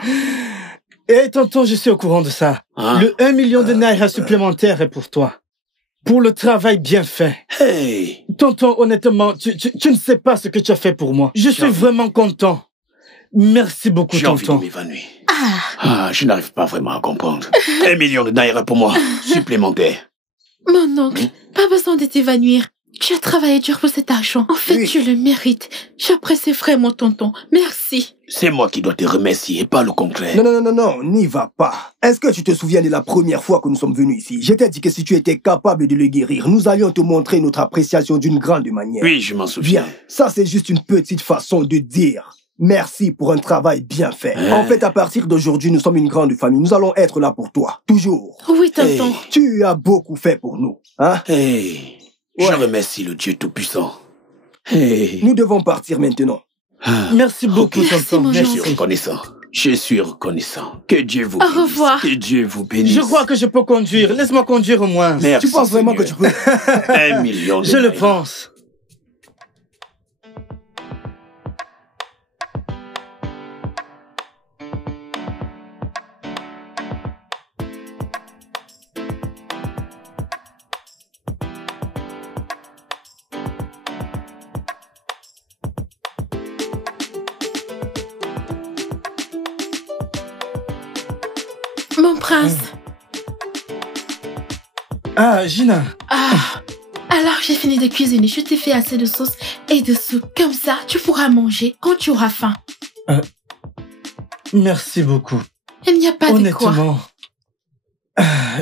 Eh tonton, je suis au courant de ça. Hein? Le 1 million de naira supplémentaire est pour toi. Pour le travail bien fait. Hey! Tonton, honnêtement, tu ne sais pas ce que tu as fait pour moi. Je suis vraiment content. Merci beaucoup, J'ai envie de tonton. m'évanouir. Je n'arrive pas vraiment à comprendre. 1 million de naira pour moi, supplémentaire. Mon oncle, pas besoin de t'évanouir. Tu as travaillé dur pour cet argent. En fait, tu le mérites. J'apprécie vraiment tonton. Merci. C'est moi qui dois te remercier, pas le contraire. Non, n'y va pas. Est-ce que tu te souviens de la première fois que nous sommes venus ici? Je t'ai dit que si tu étais capable de le guérir, nous allions te montrer notre appréciation d'une grande manière. Oui, je m'en souviens. Bien, ça c'est juste une petite façon de dire merci pour un travail bien fait. En fait, à partir d'aujourd'hui, nous sommes une grande famille. Nous allons être là pour toi, toujours. Oui, tonton. Tu as beaucoup fait pour nous, hein? Je remercie le Dieu Tout-Puissant. Nous devons partir maintenant. Merci beaucoup, tonton. Je suis reconnaissant. Je suis reconnaissant. Que Dieu vous bénisse. Au revoir. Que Dieu vous bénisse. Je crois que je peux conduire. Laisse-moi conduire au moins. Merci, tu penses vraiment que tu peux? 1 million de Je le naira. pense. Mon prince. Ah, Gina. Alors j'ai fini de cuisiner. Je t'ai fait assez de sauce et de soupe. Comme ça, tu pourras manger quand tu auras faim. Merci beaucoup. Il n'y a pas de quoi. Honnêtement,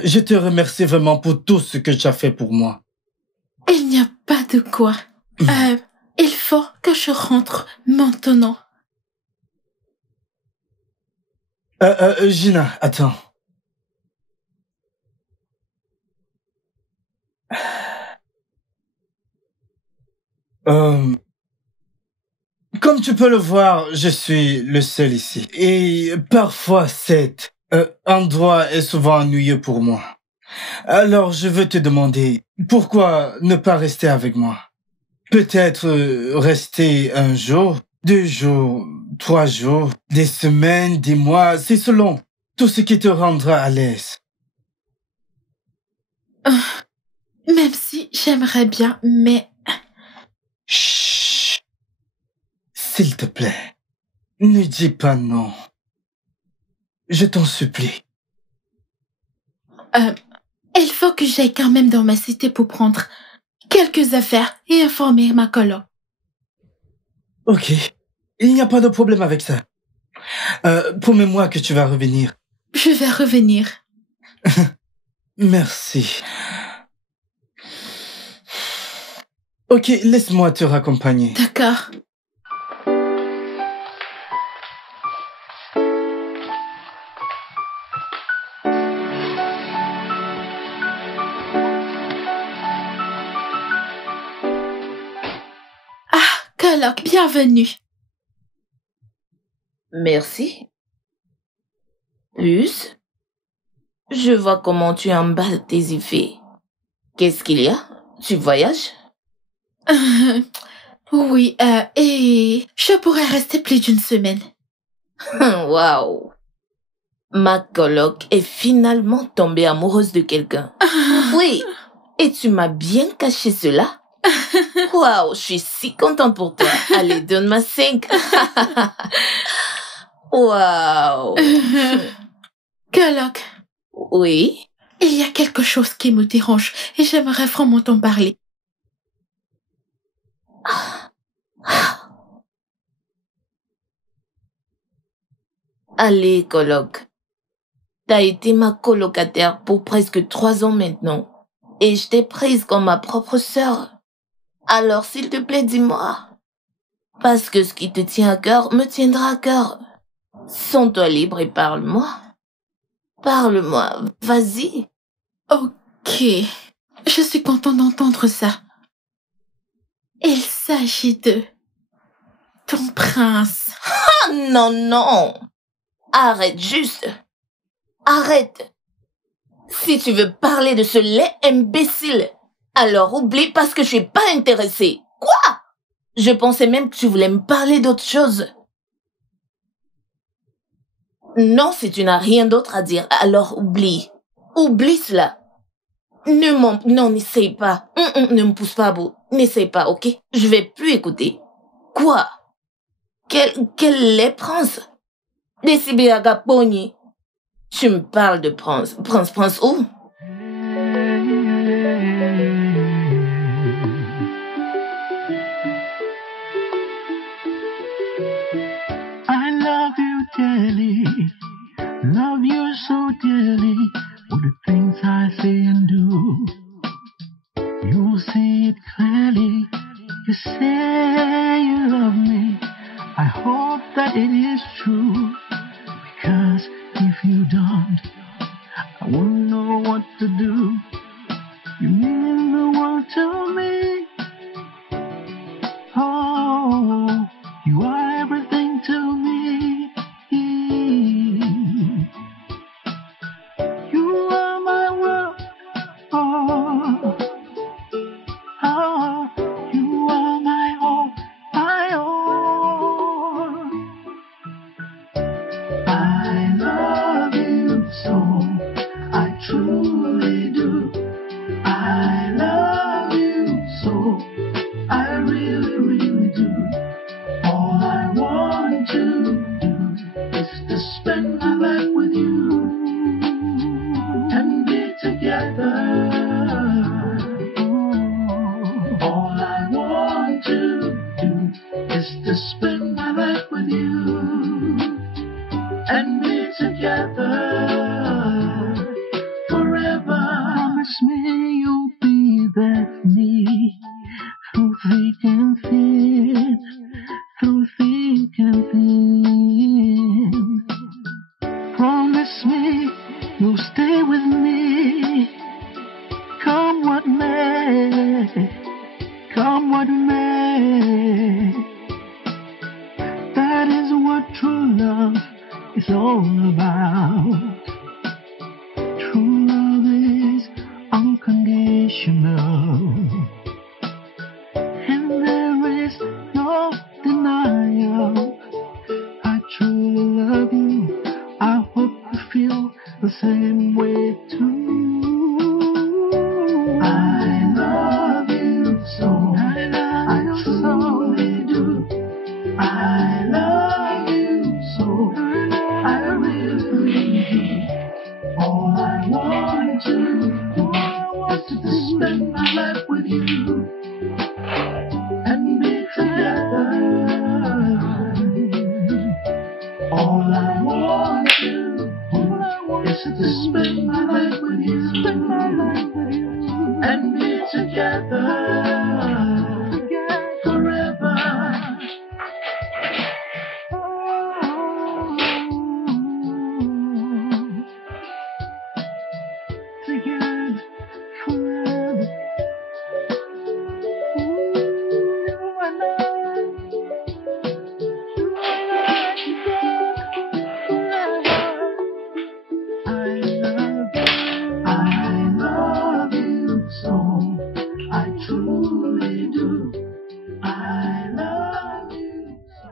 je te remercie vraiment pour tout ce que tu as fait pour moi. Il n'y a pas de quoi. Il faut que je rentre maintenant. Gina, attends. Comme tu peux le voir, je suis le seul ici. Et parfois, cet endroit est souvent ennuyeux pour moi. Alors, je veux te demander, pourquoi ne pas rester avec moi? Peut-être rester 1 jour, 2 jours, 3 jours, des semaines, des mois, c'est selon tout ce qui te rendra à l'aise. Même si j'aimerais bien, mais... Chut. S'il te plaît, ne dis pas non. Je t'en supplie. Il faut que j'aille quand même dans ma cité pour prendre quelques affaires et informer ma coloc. Ok, il n'y a pas de problème avec ça. Promets-moi que tu vas revenir. Je vais revenir. Merci. Ok, laisse-moi te raccompagner. D'accord. Coloc, bienvenue. Merci. Plus, je vois comment tu emballes tes effets. Qu'est-ce qu'il y a? Tu voyages? Oui, et je pourrais rester plus d'1 semaine. Waouh! Ma coloc est finalement tombée amoureuse de quelqu'un. Oui, et tu m'as bien caché cela? Waouh, je suis si contente pour toi. Allez, donne-moi 5. Waouh! Coloc. Oui? Il y a quelque chose qui me dérange et j'aimerais vraiment t'en parler. Allez, coloc. T'as été ma colocataire pour presque 3 ans maintenant. Et je t'ai prise comme ma propre sœur. Alors, s'il te plaît, dis-moi. Parce que ce qui te tient à cœur me tiendra à cœur. Sens-toi libre et parle-moi. Parle-moi, vas-y. Ok, je suis contente d'entendre ça. Il s'agit de ton prince. Ah non, non. Arrête juste. Arrête. Si tu veux parler de ce laid imbécile, alors oublie parce que je suis pas intéressée. Quoi? Je pensais même que tu voulais me parler d'autre chose. Non, si tu n'as rien d'autre à dire, alors oublie. Oublie cela. Non, n'essaye pas. Ne me pousse pas à bout. N'essaye pas, ok? Je vais plus écouter. Quoi? Quel laid prince? Décibé Agaponi. Tu me parles de prince. Prince où? dearly, love you so dearly, for the things I say and do. You'll see it clearly. You say you love me. I hope that it is true, because if you don't, I won't know what to do. You mean the world to me. Oh, you are everything to me. You are my world. Oh, oh, you are my all, my all. I love you so, I truly do. I love you so, I really, really do. All I want to do is to spend my life with you and be together. All I want to do is to spend my life with you and be together forever. Promise me you'll be there for me through thick and thin, through thick and thin. Promise me you'll stay with me, come what may, come what may. That is what true love is all about. True love is unconditional, and there is no denial. I truly love you. I hope you feel the same way too. I love you so. I truly do. I love you so. I really, really do. All I want to do is to spend my life with you and be together. All I want to do is to spend my life with you and be together forever. Together forever. You and I together forever. I love you so. I truly do. I love you so.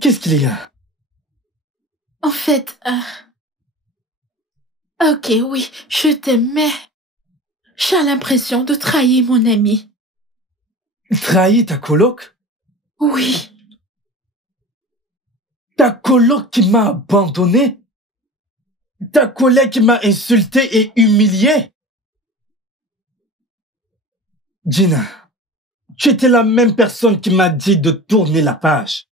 Qu'est-ce qu'il y a? En fait, ok, oui, je t'aime, mais j'ai l'impression de trahir mon ami. Trahi ta coloc? Oui, Ta coloc qui m'a abandonné? Ta collègue qui m'a insulté et humilié? Gina, tu étais la même personne qui m'a dit de tourner la page.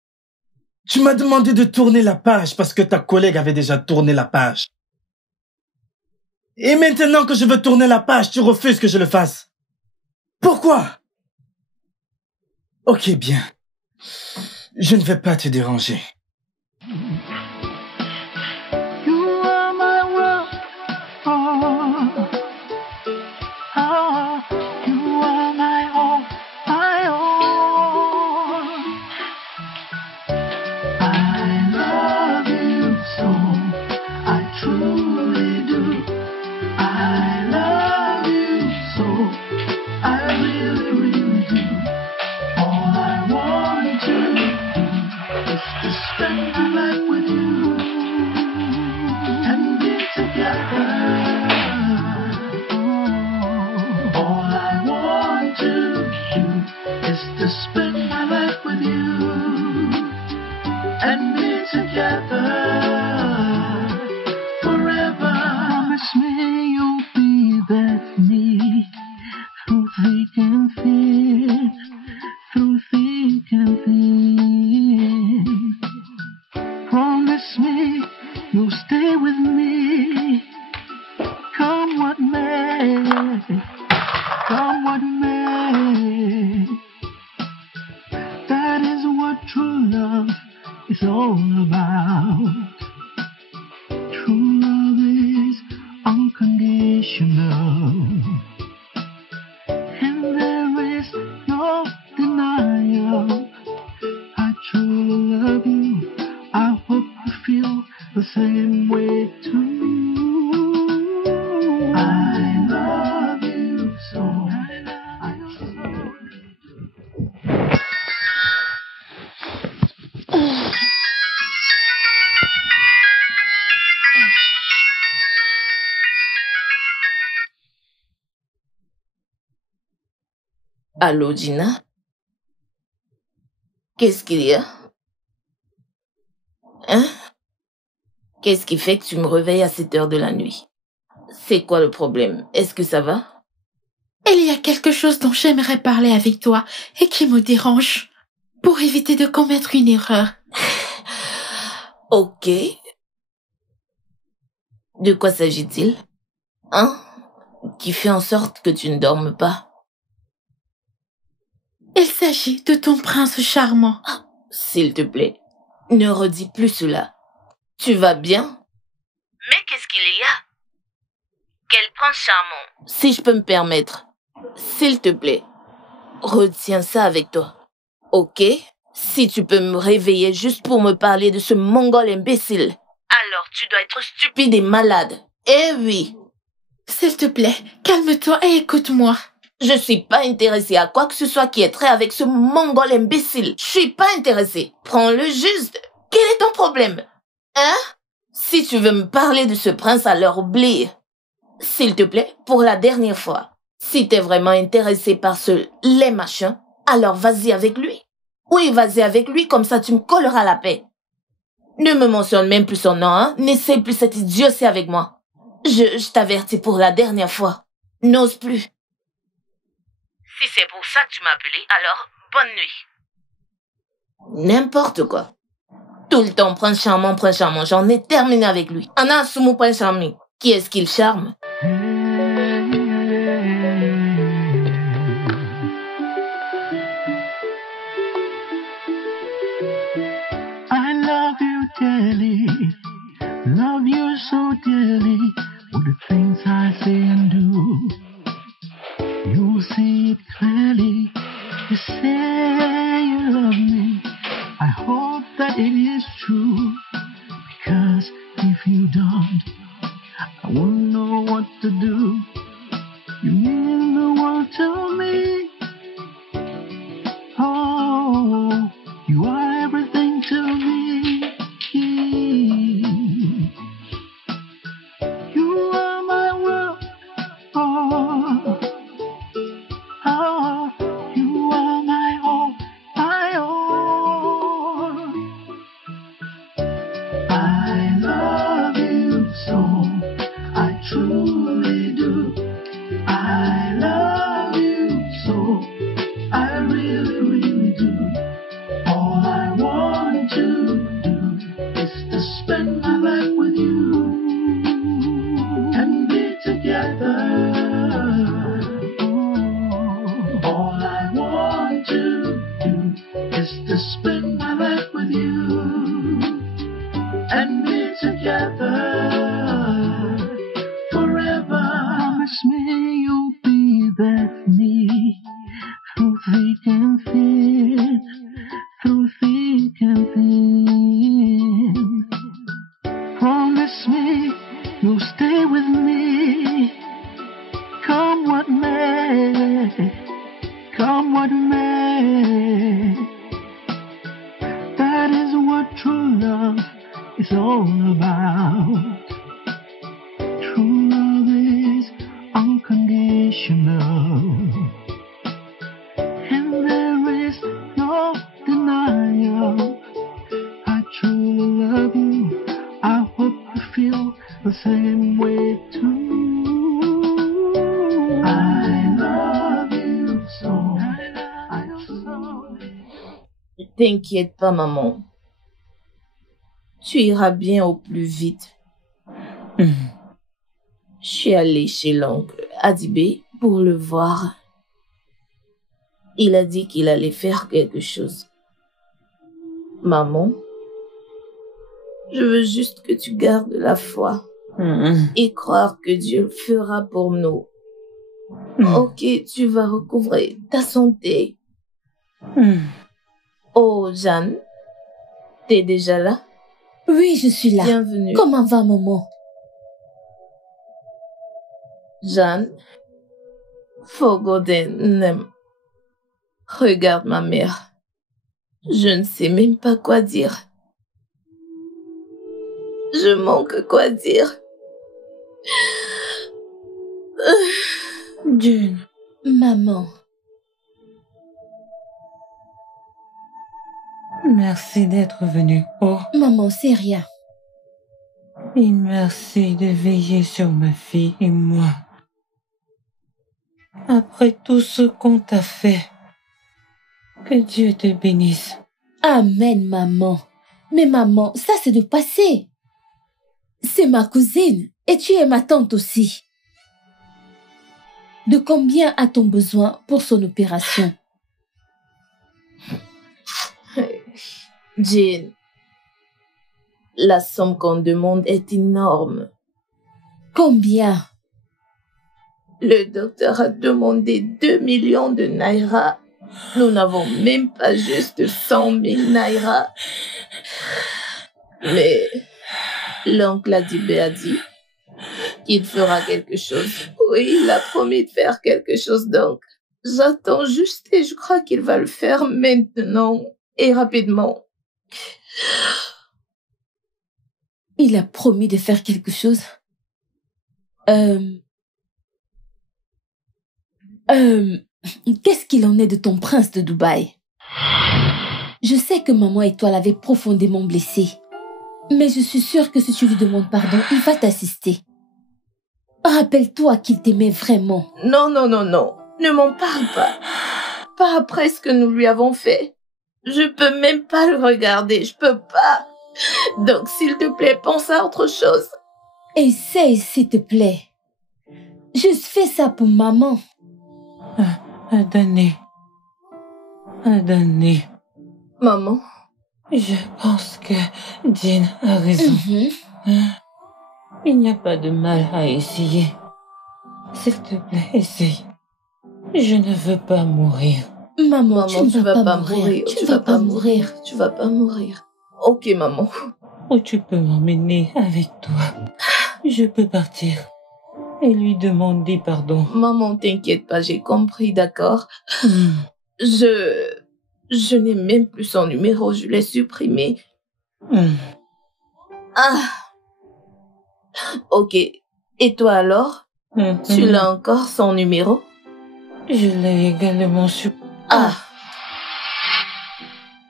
Tu m'as demandé de tourner la page parce que ta collègue avait déjà tourné la page. Et maintenant que je veux tourner la page, tu refuses que je le fasse. Pourquoi? Ok, bien. Je ne vais pas te déranger. You are my world. Oh, oh, you are my all, my all. I love you so. I truly do. I love you so. I really, really do. All I want to do is to spend my life with you and be together. All I want to do is to spend my life with you and be together forever. Promise me you'll be there for me through thick and thin, through is all about. True love is unconditional, and there is no denial. I truly love you. I hope you feel the same way too. I love you so. Allô, Gina? Qu'est-ce qu'il y a? Hein? Qu'est-ce qui fait que tu me réveilles à cette heure de la nuit? C'est quoi le problème? Est-ce que ça va? Il y a quelque chose dont j'aimerais parler avec toi et qui me dérange pour éviter de commettre une erreur. Ok. De quoi s'agit-il? Hein? Qui fait en sorte que tu ne dormes pas? Il s'agit de ton prince charmant. S'il te plaît, ne redis plus cela. Tu vas bien? Mais qu'est-ce qu'il y a? Quel prince charmant? Si je peux me permettre, s'il te plaît, retiens ça avec toi. Ok? Si tu peux me réveiller juste pour me parler de ce mongol imbécile, alors tu dois être stupide et malade. Eh oui. S'il te plaît, calme-toi et écoute-moi. Je suis pas intéressée à quoi que ce soit qui ait trait avec ce mongol imbécile. Je suis pas intéressée. Prends-le juste. Quel est ton problème? Hein? Si tu veux me parler de ce prince, alors oublie. S'il te plaît, pour la dernière fois. Si t'es vraiment intéressé par ce laid machin, alors vas-y avec lui. Oui, vas-y avec lui, comme ça tu me colleras la paix. Ne me mentionne même plus son nom, hein. N'essaie plus cette idiotie avec moi. Je t'avertis pour la dernière fois. N'ose plus. Si c'est pour ça que tu m'as appelé, alors bonne nuit. N'importe quoi. Tout le temps, prince charmant, j'en ai terminé avec lui. Anna Sumu prince charmant. Qui est-ce qu'il charme? I love you dearly, love you so dearly, with the things I say and do. You see it clearly, you say you love me. I hope that it is true, because if you don't, I won't know what to do. You mean the world to me. Oh, you are everything to me. You are my world. Oh. Oh, you are my all, my all. I love you so, I truly do. I love you so, I really, really do. All I want to do is to spend my life with you and be together. All I want to do is to spend my life with you and be together forever. Promise me you'll be there for me through thick and thin, through thick and thin. Promise me you'll stay with me, come what may. Come what may. That is what true love is all about. True love is unconditional, and there is no denial. I truly love you. I hope you feel the same way too. I love you so. T'inquiète pas, maman. Tu iras bien au plus vite. Je suis allée chez l'oncle Adibé pour le voir. Il a dit qu'il allait faire quelque chose. Maman, Je veux juste que tu gardes la foi et croire que Dieu le fera pour nous. Ok, tu vas recouvrer ta santé. Oh, Jeanne, t'es déjà là? Oui, je suis là. Bienvenue. Comment va, maman? Jeanne, Fogoden, regarde ma mère. Je ne sais même pas quoi dire. Je manque quoi dire. June. Maman. Merci d'être venue. Oh. Maman, c'est rien. Et merci de veiller sur ma fille et moi. Après tout ce qu'on t'a fait, que Dieu te bénisse. Amen, maman. Mais maman, ça c'est du passé. C'est ma cousine et tu es ma tante aussi. De combien a-t-on besoin pour son opération? Jane, la somme qu'on demande est énorme. Combien? Le docteur a demandé 2 millions de naira. Nous n'avons même pas juste 100 000 naira. Mais l'oncle Adibé a dit qu'il fera quelque chose. Oui, il a promis de faire quelque chose, donc j'attends juste et je crois qu'il va le faire maintenant et rapidement. Il a promis de faire quelque chose. Qu'est-ce qu'il en est de ton prince de Dubaï? Je sais que maman et toi l'avez profondément blessé. Mais je suis sûre que si tu lui demandes pardon, il va t'assister. Rappelle-toi qu'il t'aimait vraiment. Non. Ne m'en parle pas. Pas après ce que nous lui avons fait. Je peux même pas le regarder. Je peux pas. Donc, s'il te plaît, pense à autre chose. Essaye, s'il te plaît. Juste fais ça pour maman. Adonai. Maman? Je pense que Jean a raison. Il n'y a pas de mal à essayer. S'il te plaît, essaye. Je ne veux pas mourir. Maman, tu ne vas pas mourir. Tu vas pas mourir. Tu vas pas mourir. Ok, maman. Ou tu peux m'emmener avec toi. Je peux partir et lui demander pardon. Maman, t'inquiète pas, j'ai compris, d'accord? Je n'ai même plus son numéro, je l'ai supprimé. Ah. Ok. Et toi alors? Tu l'as encore son numéro? Je l'ai également supprimé. Ah.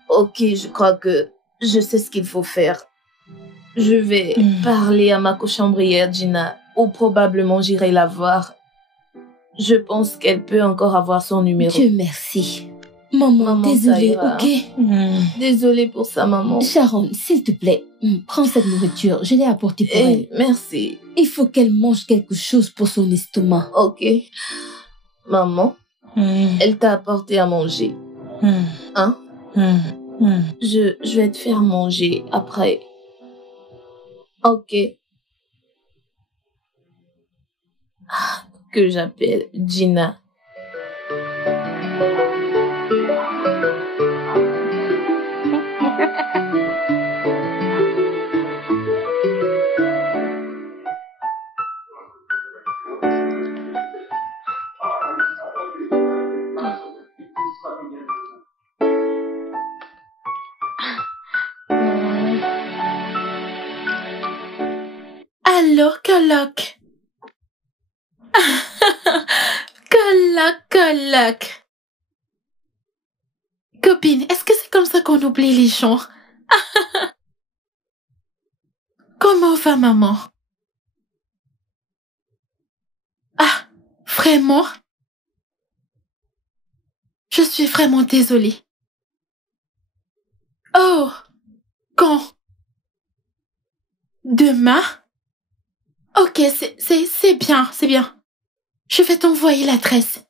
Ok, je crois que je sais ce qu'il faut faire. Je vais parler à ma cochambrière Gina, ou probablement j'irai la voir. Je pense qu'elle peut encore avoir son numéro. Dieu merci. Maman, désolée, ok? Désolée pour ça, maman. Sharon, s'il te plaît, prends cette nourriture. Je l'ai apportée pour elle. Merci. Il faut qu'elle mange quelque chose pour son estomac. Ok. Maman, elle t'a apporté à manger. Hein? Je vais te faire manger après. Ok. Que j'appelle Gina. Alors, coloc. Coloc. Copine, est-ce que c'est comme ça qu'on oublie les gens? Comment va maman? Ah, vraiment? Je suis vraiment désolée. Oh, quand? Demain? Ok, c'est bien. Je vais t'envoyer l'adresse.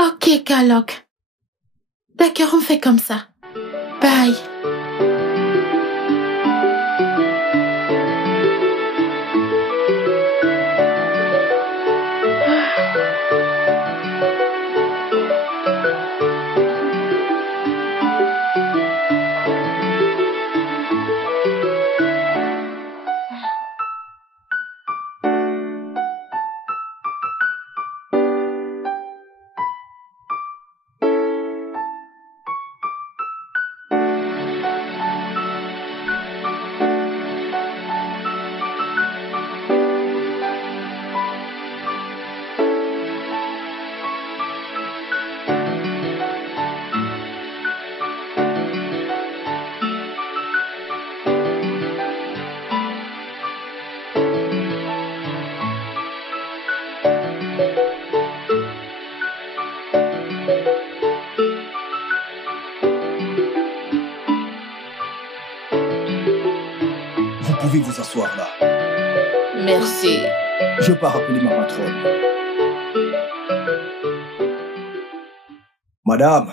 Ok, coloc. D'accord, on fait comme ça. Bye. pouvez vous asseoir là. Merci. Je pars rappeler ma patronne. Madame.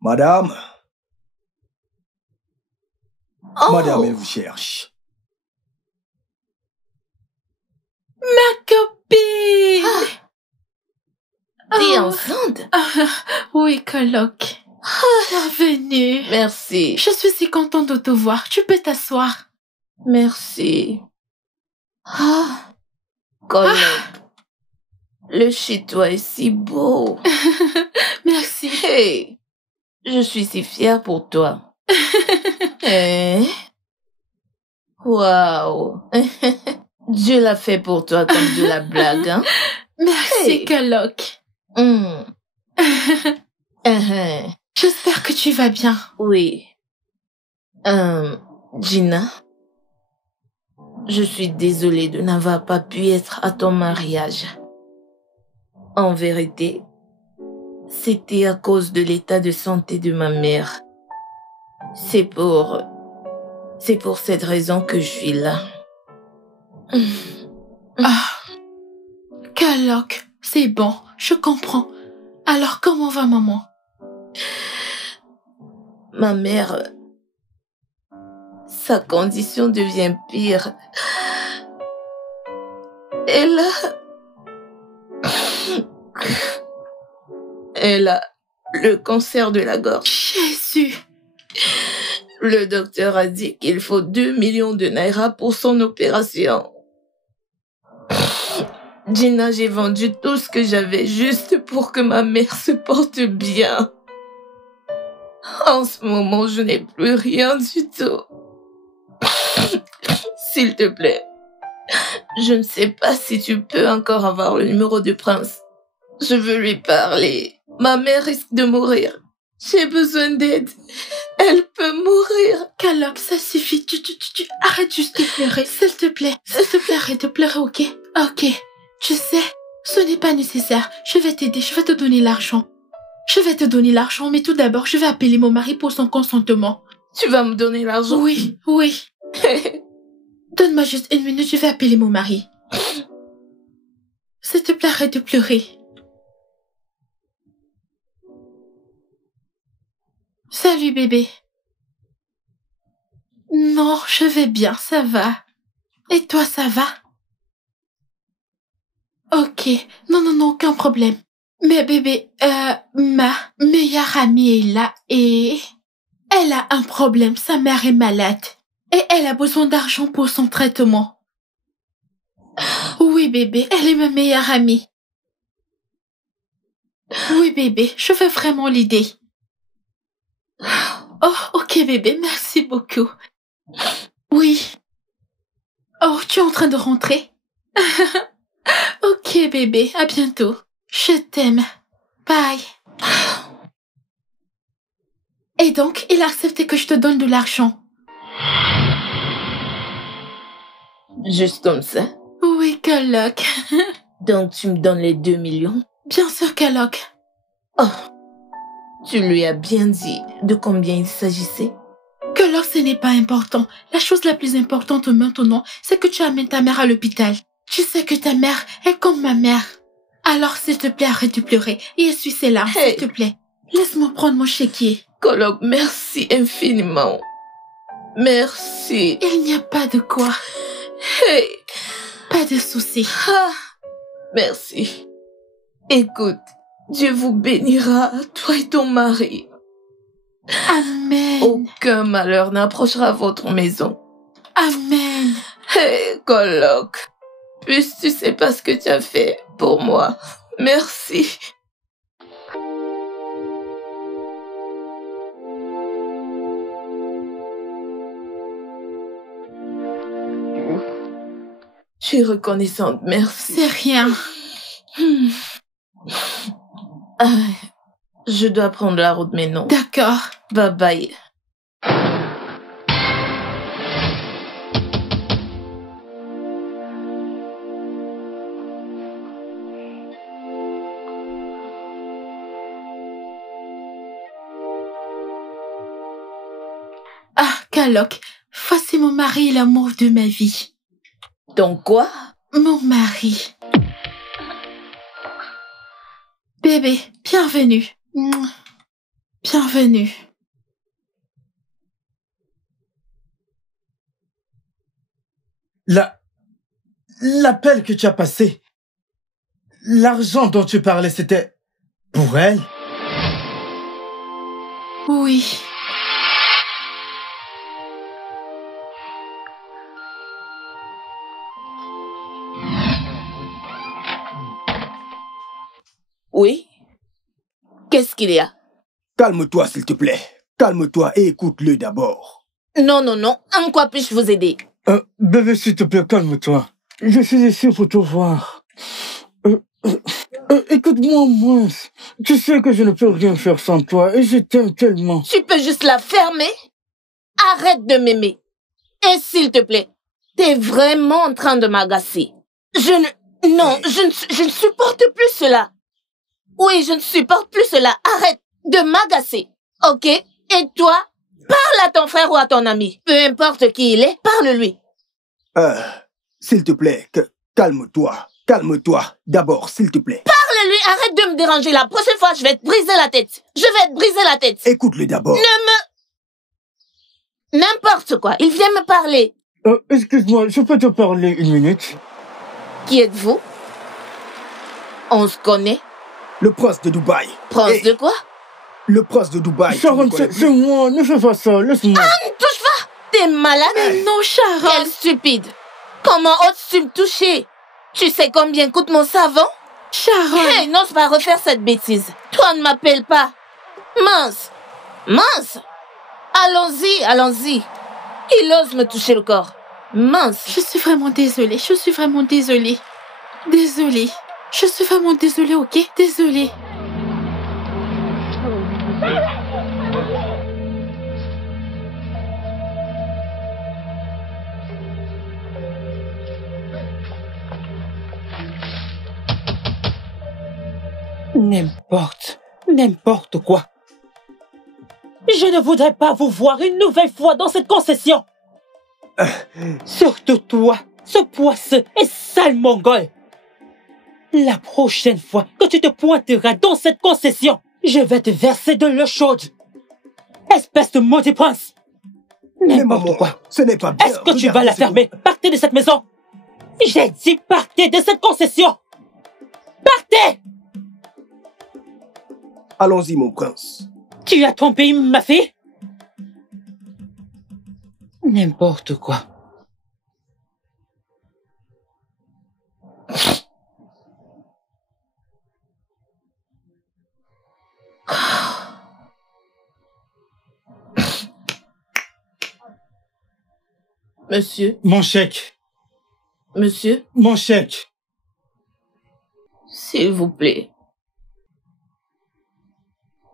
Madame. Oh. Madame, elle vous cherche. Ma copine! T'es enceinte? Oui, coloc. Bienvenue. Merci. Je suis si contente de te voir. Tu peux t'asseoir. Merci. Coloc. Le chez toi est si beau. Merci. Hey, je suis si fière pour toi. Waouh. Dieu l'a fait pour toi comme de la blague, hein? Merci, coloc. J'espère que tu vas bien. Oui. Gina, je suis désolée de n'avoir pas pu être à ton mariage. En vérité, c'était à cause de l'état de santé de ma mère. C'est pour cette raison que je suis là. Coloc, c'est bon, je comprends. Alors, comment va maman? Ma mère, sa condition devient pire. Elle a le cancer de la gorge. Jésus! Le docteur a dit qu'il faut 2 millions de naira pour son opération. Gina, j'ai vendu tout ce que j'avais juste pour que ma mère se porte bien. En ce moment, je n'ai plus rien du tout. S'il te plaît, je ne sais pas si tu peux encore avoir le numéro du prince. Je veux lui parler. Ma mère risque de mourir. J'ai besoin d'aide. Elle peut mourir. Coloc, ça suffit. Tu arrête juste de pleurer. S'il te plaît, arrête de pleurer, ok? Ok. Tu sais, ce n'est pas nécessaire. Je vais t'aider, je vais te donner l'argent. Mais tout d'abord, je vais appeler mon mari pour son consentement. Tu vas me donner l'argent? Oui. Donne-moi juste 1 minute, je vais appeler mon mari. S'il te plaît, arrête de pleurer. Salut bébé. Non, je vais bien, ça va. Et toi, ça va? Ok, non, aucun problème. Mais bébé, ma meilleure amie est là et elle a un problème, sa mère est malade. Et elle a besoin d'argent pour son traitement. Oui bébé, elle est ma meilleure amie. Oui bébé, je veux vraiment l'aider. Oh, ok bébé, merci beaucoup. Oui. Oh, tu es en train de rentrer? Ok bébé, à bientôt. Je t'aime. Bye. Et donc, il a accepté que je te donne de l'argent. Juste comme ça? Oui, coloc. Donc tu me donnes les 2 millions? Bien sûr, coloc. Oh, tu lui as bien dit de combien il s'agissait? Coloc, ce n'est pas important. La chose la plus importante maintenant, c'est que tu amènes ta mère à l'hôpital. Tu sais que ta mère est comme ma mère. Alors, s'il te plaît, arrête de pleurer et essuie ses larmes, s'il te plaît. Laisse-moi prendre mon chéquier. Coloc, merci infiniment. Merci. Il n'y a pas de quoi. Hey. Pas de souci. Merci. Écoute, Dieu vous bénira, toi et ton mari. Amen. Aucun malheur n'approchera votre maison. Amen. Hey, coloc. Puisque tu sais pas ce que tu as fait pour moi. Merci. Je suis reconnaissante, merci. C'est rien. Je dois prendre la route maintenant. D'accord. Bye bye. Coloc, Voici mon mari, l'amour de ma vie. Donc quoi? Mon mari. Bébé, bienvenue. Bienvenue. L'appel que tu as passé, l'argent dont tu parlais, c'était pour elle? Oui. Oui? Qu'est-ce qu'il y a? Calme-toi, s'il te plaît. Calme-toi et écoute-le d'abord. Non, non, non. En quoi puis-je vous aider? Bébé, s'il te plaît, calme-toi. Je suis ici pour te voir. Écoute-moi, moi. Tu sais que je ne peux rien faire sans toi et je t'aime tellement. Tu peux juste la fermer? Arrête de m'aimer. Et s'il te plaît, t'es vraiment en train de m'agacer. Je ne supporte plus cela. Oui, je ne supporte plus cela. Arrête de m'agacer. Ok? Et toi, parle à ton frère ou à ton ami. Peu importe qui il est, parle-lui. S'il te plaît, calme-toi. Calme-toi. D'abord, s'il te plaît. Parle-lui, arrête de me déranger. La prochaine fois, je vais te briser la tête. Je vais te briser la tête. Écoute-le d'abord. N'importe quoi. Il vient me parler. Excuse-moi, je peux te parler une minute? Qui êtes-vous? On se connaît? Le prince de Dubaï. Prince de quoi? Le prince de Dubaï. Sharon, c'est moi. Ne fais pas ça. Laisse-moi. Ah, ne touche pas! T'es malade? Mais non, Sharon. Quelle stupide. Comment oses-tu me toucher? Tu sais combien coûte mon savon? Sharon. Hey, n'ose pas refaire cette bêtise. Toi, ne m'appelle pas. Mince. Mince. Allons-y, allons-y. Il ose me toucher le corps. Mince. Je suis vraiment désolée. Je suis vraiment désolée. Désolée. Je suis vraiment désolée, ok? Désolée. N'importe quoi. Je ne voudrais pas vous voir une nouvelle fois dans cette concession. Surtout toi, ce poisseux et sale mongol. La prochaine fois que tu te pointeras dans cette concession, je vais te verser de l'eau chaude. Espèce de maudit prince. N'importe quoi. Ce n'est pas bien. Est-ce que tu vas la fermer? Partez de cette maison. J'ai dit partez de cette concession. Partez! Allons-y, mon prince. Tu as trompé ma fille? N'importe quoi. Monsieur? Mon chèque. Monsieur? Mon chèque. S'il vous plaît.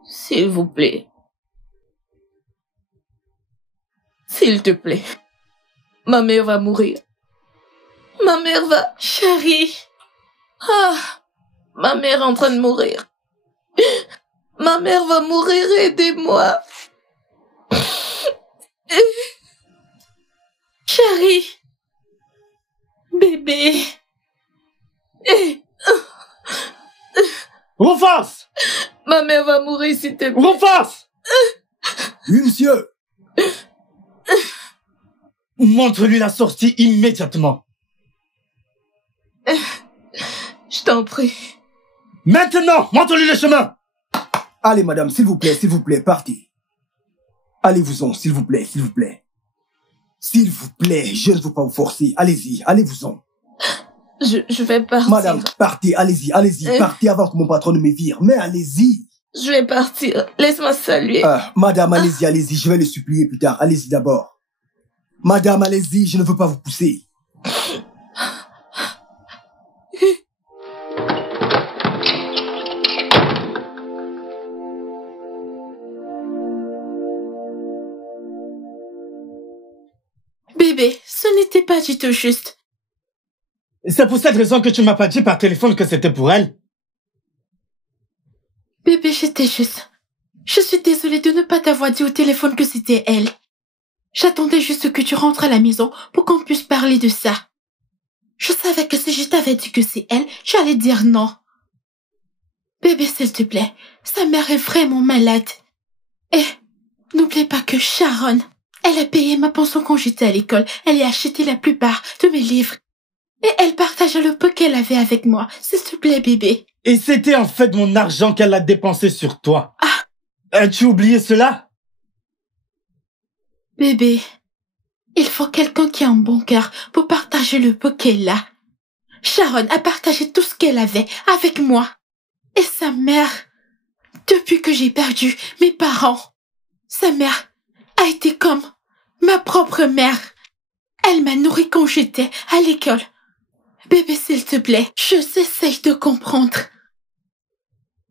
S'il vous plaît. S'il te plaît. Ma mère va mourir. Ma mère va... Chérie. Ah, ma mère est en train de mourir. Ma mère va mourir, aidez-moi. Chérie. Bébé. Rufus! Ma mère va mourir, s'il te plaît. Rufus! Oui, monsieur. Montre-lui la sortie immédiatement. Je t'en prie. Maintenant, montre-lui le chemin. Allez, madame, s'il vous plaît, partez. Allez-vous-en, s'il vous plaît, s'il vous plaît. S'il vous plaît, je ne veux pas vous forcer. Allez-y, allez-vous-en. Je vais partir. Madame, partez, allez-y, partez avant que mon patron ne me vire. Mais allez-y. Je vais partir. Laisse-moi saluer. Madame, allez-y, je vais le supplier plus tard. Allez-y d'abord. Madame, allez-y, je ne veux pas vous pousser. Bébé, ce n'était pas du tout juste. C'est pour cette raison que tu m'as pas dit par téléphone que c'était pour elle. Bébé, j'étais juste. Je suis désolée de ne pas t'avoir dit au téléphone que c'était elle. J'attendais juste que tu rentres à la maison pour qu'on puisse parler de ça. Je savais que si je t'avais dit que c'est elle, j'allais dire non. Bébé, s'il te plaît, sa mère est vraiment malade. Et n'oublie pas que Sharon, elle a payé ma pension quand j'étais à l'école. Elle a acheté la plupart de mes livres. Et elle partageait le peu qu'elle avait avec moi. S'il te plaît, bébé. Et c'était en fait mon argent qu'elle a dépensé sur toi. Ah. As-tu oublié cela? Bébé, il faut quelqu'un qui a un bon cœur pour partager le peu qu'elle a. Sharon a partagé tout ce qu'elle avait avec moi. Et sa mère, depuis que j'ai perdu mes parents, sa mère a été comme ma propre mère. Elle m'a nourrie quand j'étais à l'école. Bébé, s'il te plaît, j'essaye de comprendre.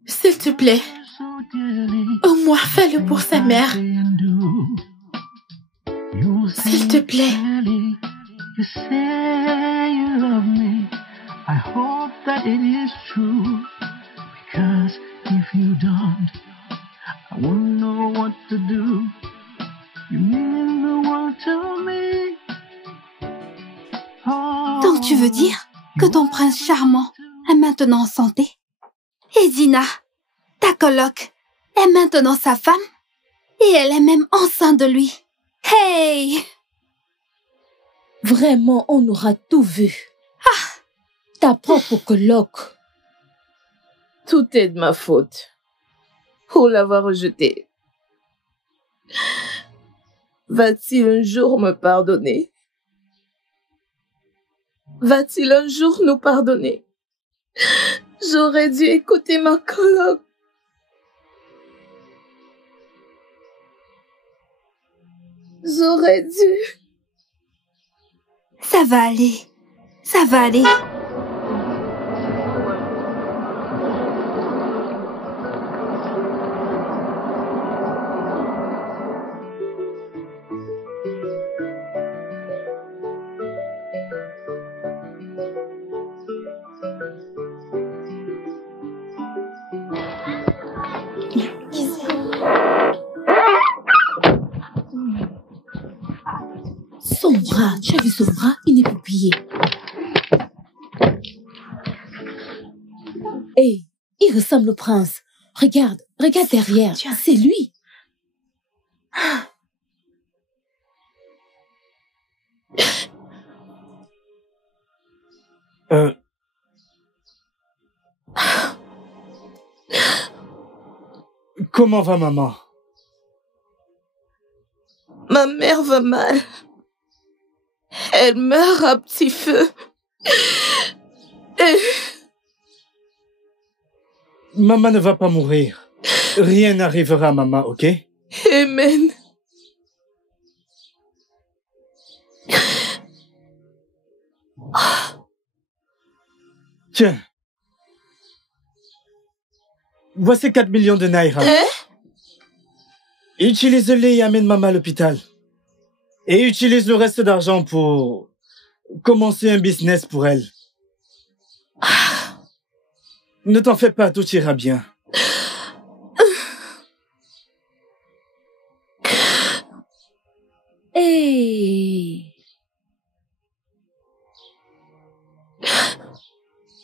S'il te plaît, au moins fais-le pour sa mère. S'il te plaît. You say you love me. I hope that it is true. Because if you don't, I won't know what to do. You mean the world to me. Donc tu veux dire que ton prince charmant est maintenant en santé? Et Dina, ta coloc, est maintenant sa femme? Et elle est même enceinte de lui. Hey! Vraiment, on aura tout vu. Ah! Ta propre coloc. Tout est de ma faute. Pour l'avoir rejeté. Va-t-il un jour me pardonner? Va-t-il un jour nous pardonner? J'aurais dû écouter ma coloc. J'aurais dû. Ça va aller. Ça va aller. Son bras, tu as vu son bras? Il n'est plus plié. Hé, il ressemble au prince. Regarde, regarde derrière. C'est lui. Comment va maman? Ma mère va mal. Elle meurt à petit feu. Maman ne va pas mourir. Rien n'arrivera à maman, ok? Amen. Tiens. Voici 4 millions de naira. Utilise-les et amène maman à l'hôpital. Et utilise le reste d'argent pour commencer un business pour elle. Ne t'en fais pas, tout ira bien. Hey.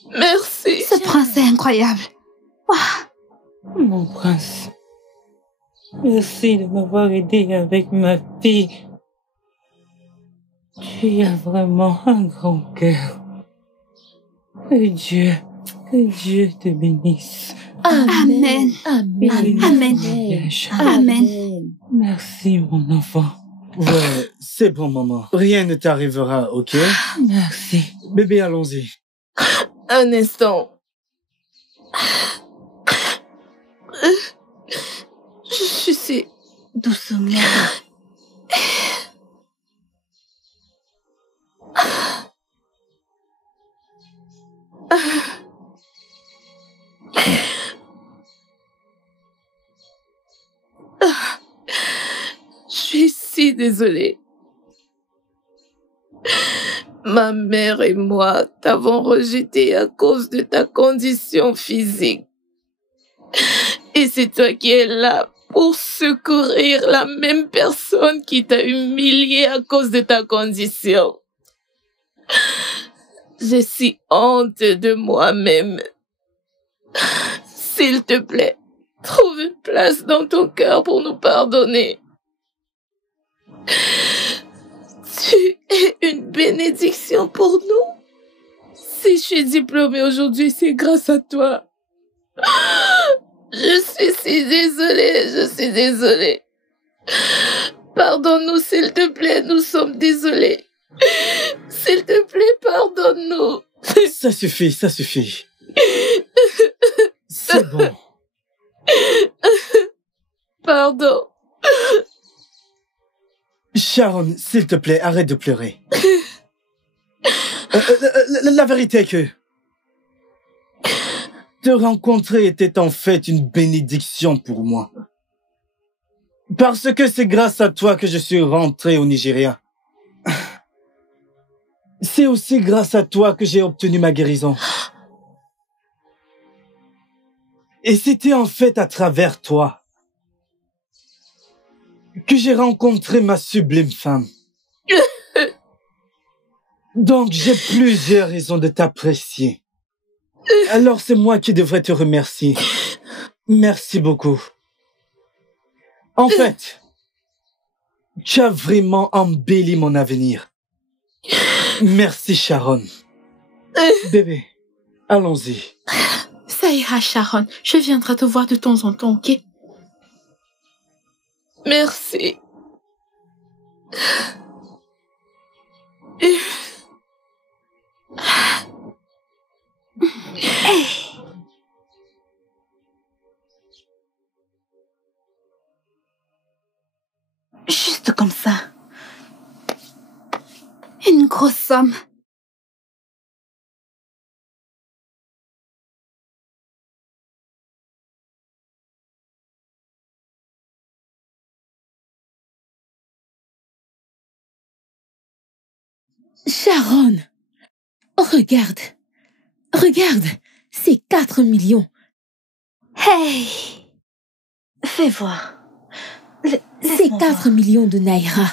Merci. Ce prince est incroyable. Wow. Mon prince, merci de m'avoir aidé avec ma fille. Tu as vraiment un grand cœur. Que Dieu te bénisse. Amen. Amen. Amen. Amen. Merci, mon enfant. Ouais, c'est bon, maman. Rien ne t'arrivera, ok? Merci. Bébé, allons-y. Un instant. Je suis si... Doucement. Je suis si désolée. Ma mère et moi t'avons rejeté à cause de ta condition physique. Et c'est toi qui es là pour secourir la même personne qui t'a humilié à cause de ta condition. J'ai si honte de moi-même. S'il te plaît, trouve une place dans ton cœur pour nous pardonner. Tu es une bénédiction pour nous. Si je suis diplômée aujourd'hui, c'est grâce à toi. Je suis si désolée. Pardonne-nous, s'il te plaît, nous sommes désolés. S'il te plaît, pardonne-nous. Ça suffit. C'est bon. Pardon. Sharon, s'il te plaît, arrête de pleurer. La vérité est que te rencontrer était en fait une bénédiction pour moi. Parce que c'est grâce à toi que je suis rentré au Nigeria. C'est aussi grâce à toi que j'ai obtenu ma guérison. Et c'était en fait à travers toi que j'ai rencontré ma sublime femme. Donc j'ai plusieurs raisons de t'apprécier. Alors c'est moi qui devrais te remercier. Merci beaucoup. En fait, tu as vraiment embelli mon avenir. Merci Sharon. Bébé, allons-y. Ça ira, Sharon. Je viendrai te voir de temps en temps, ok? Merci. Juste comme ça. Une grosse somme. Sharon, regarde, c'est 4 millions. Hey, Fais voir. C'est 4 millions de naira.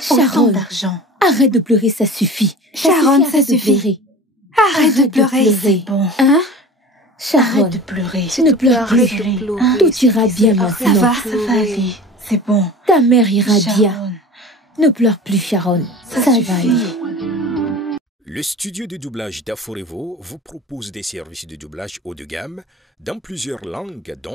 Sharon, d'argent. Arrête de pleurer, ça suffit. Sharon, ça arrête de suffit. pleurer. Arrête de pleurer. C'est bon. Hein? Sharon, Arrête de pleurer. ne pleure plus. Tout ira bien Ça maintenant. va aller. C'est bon. Ta mère ira bien. Sharon, Ne pleure plus, Sharon. Ça va suffit. aller. Le studio de doublage d'Aforevo vous propose des services de doublage haut de gamme dans plusieurs langues, dont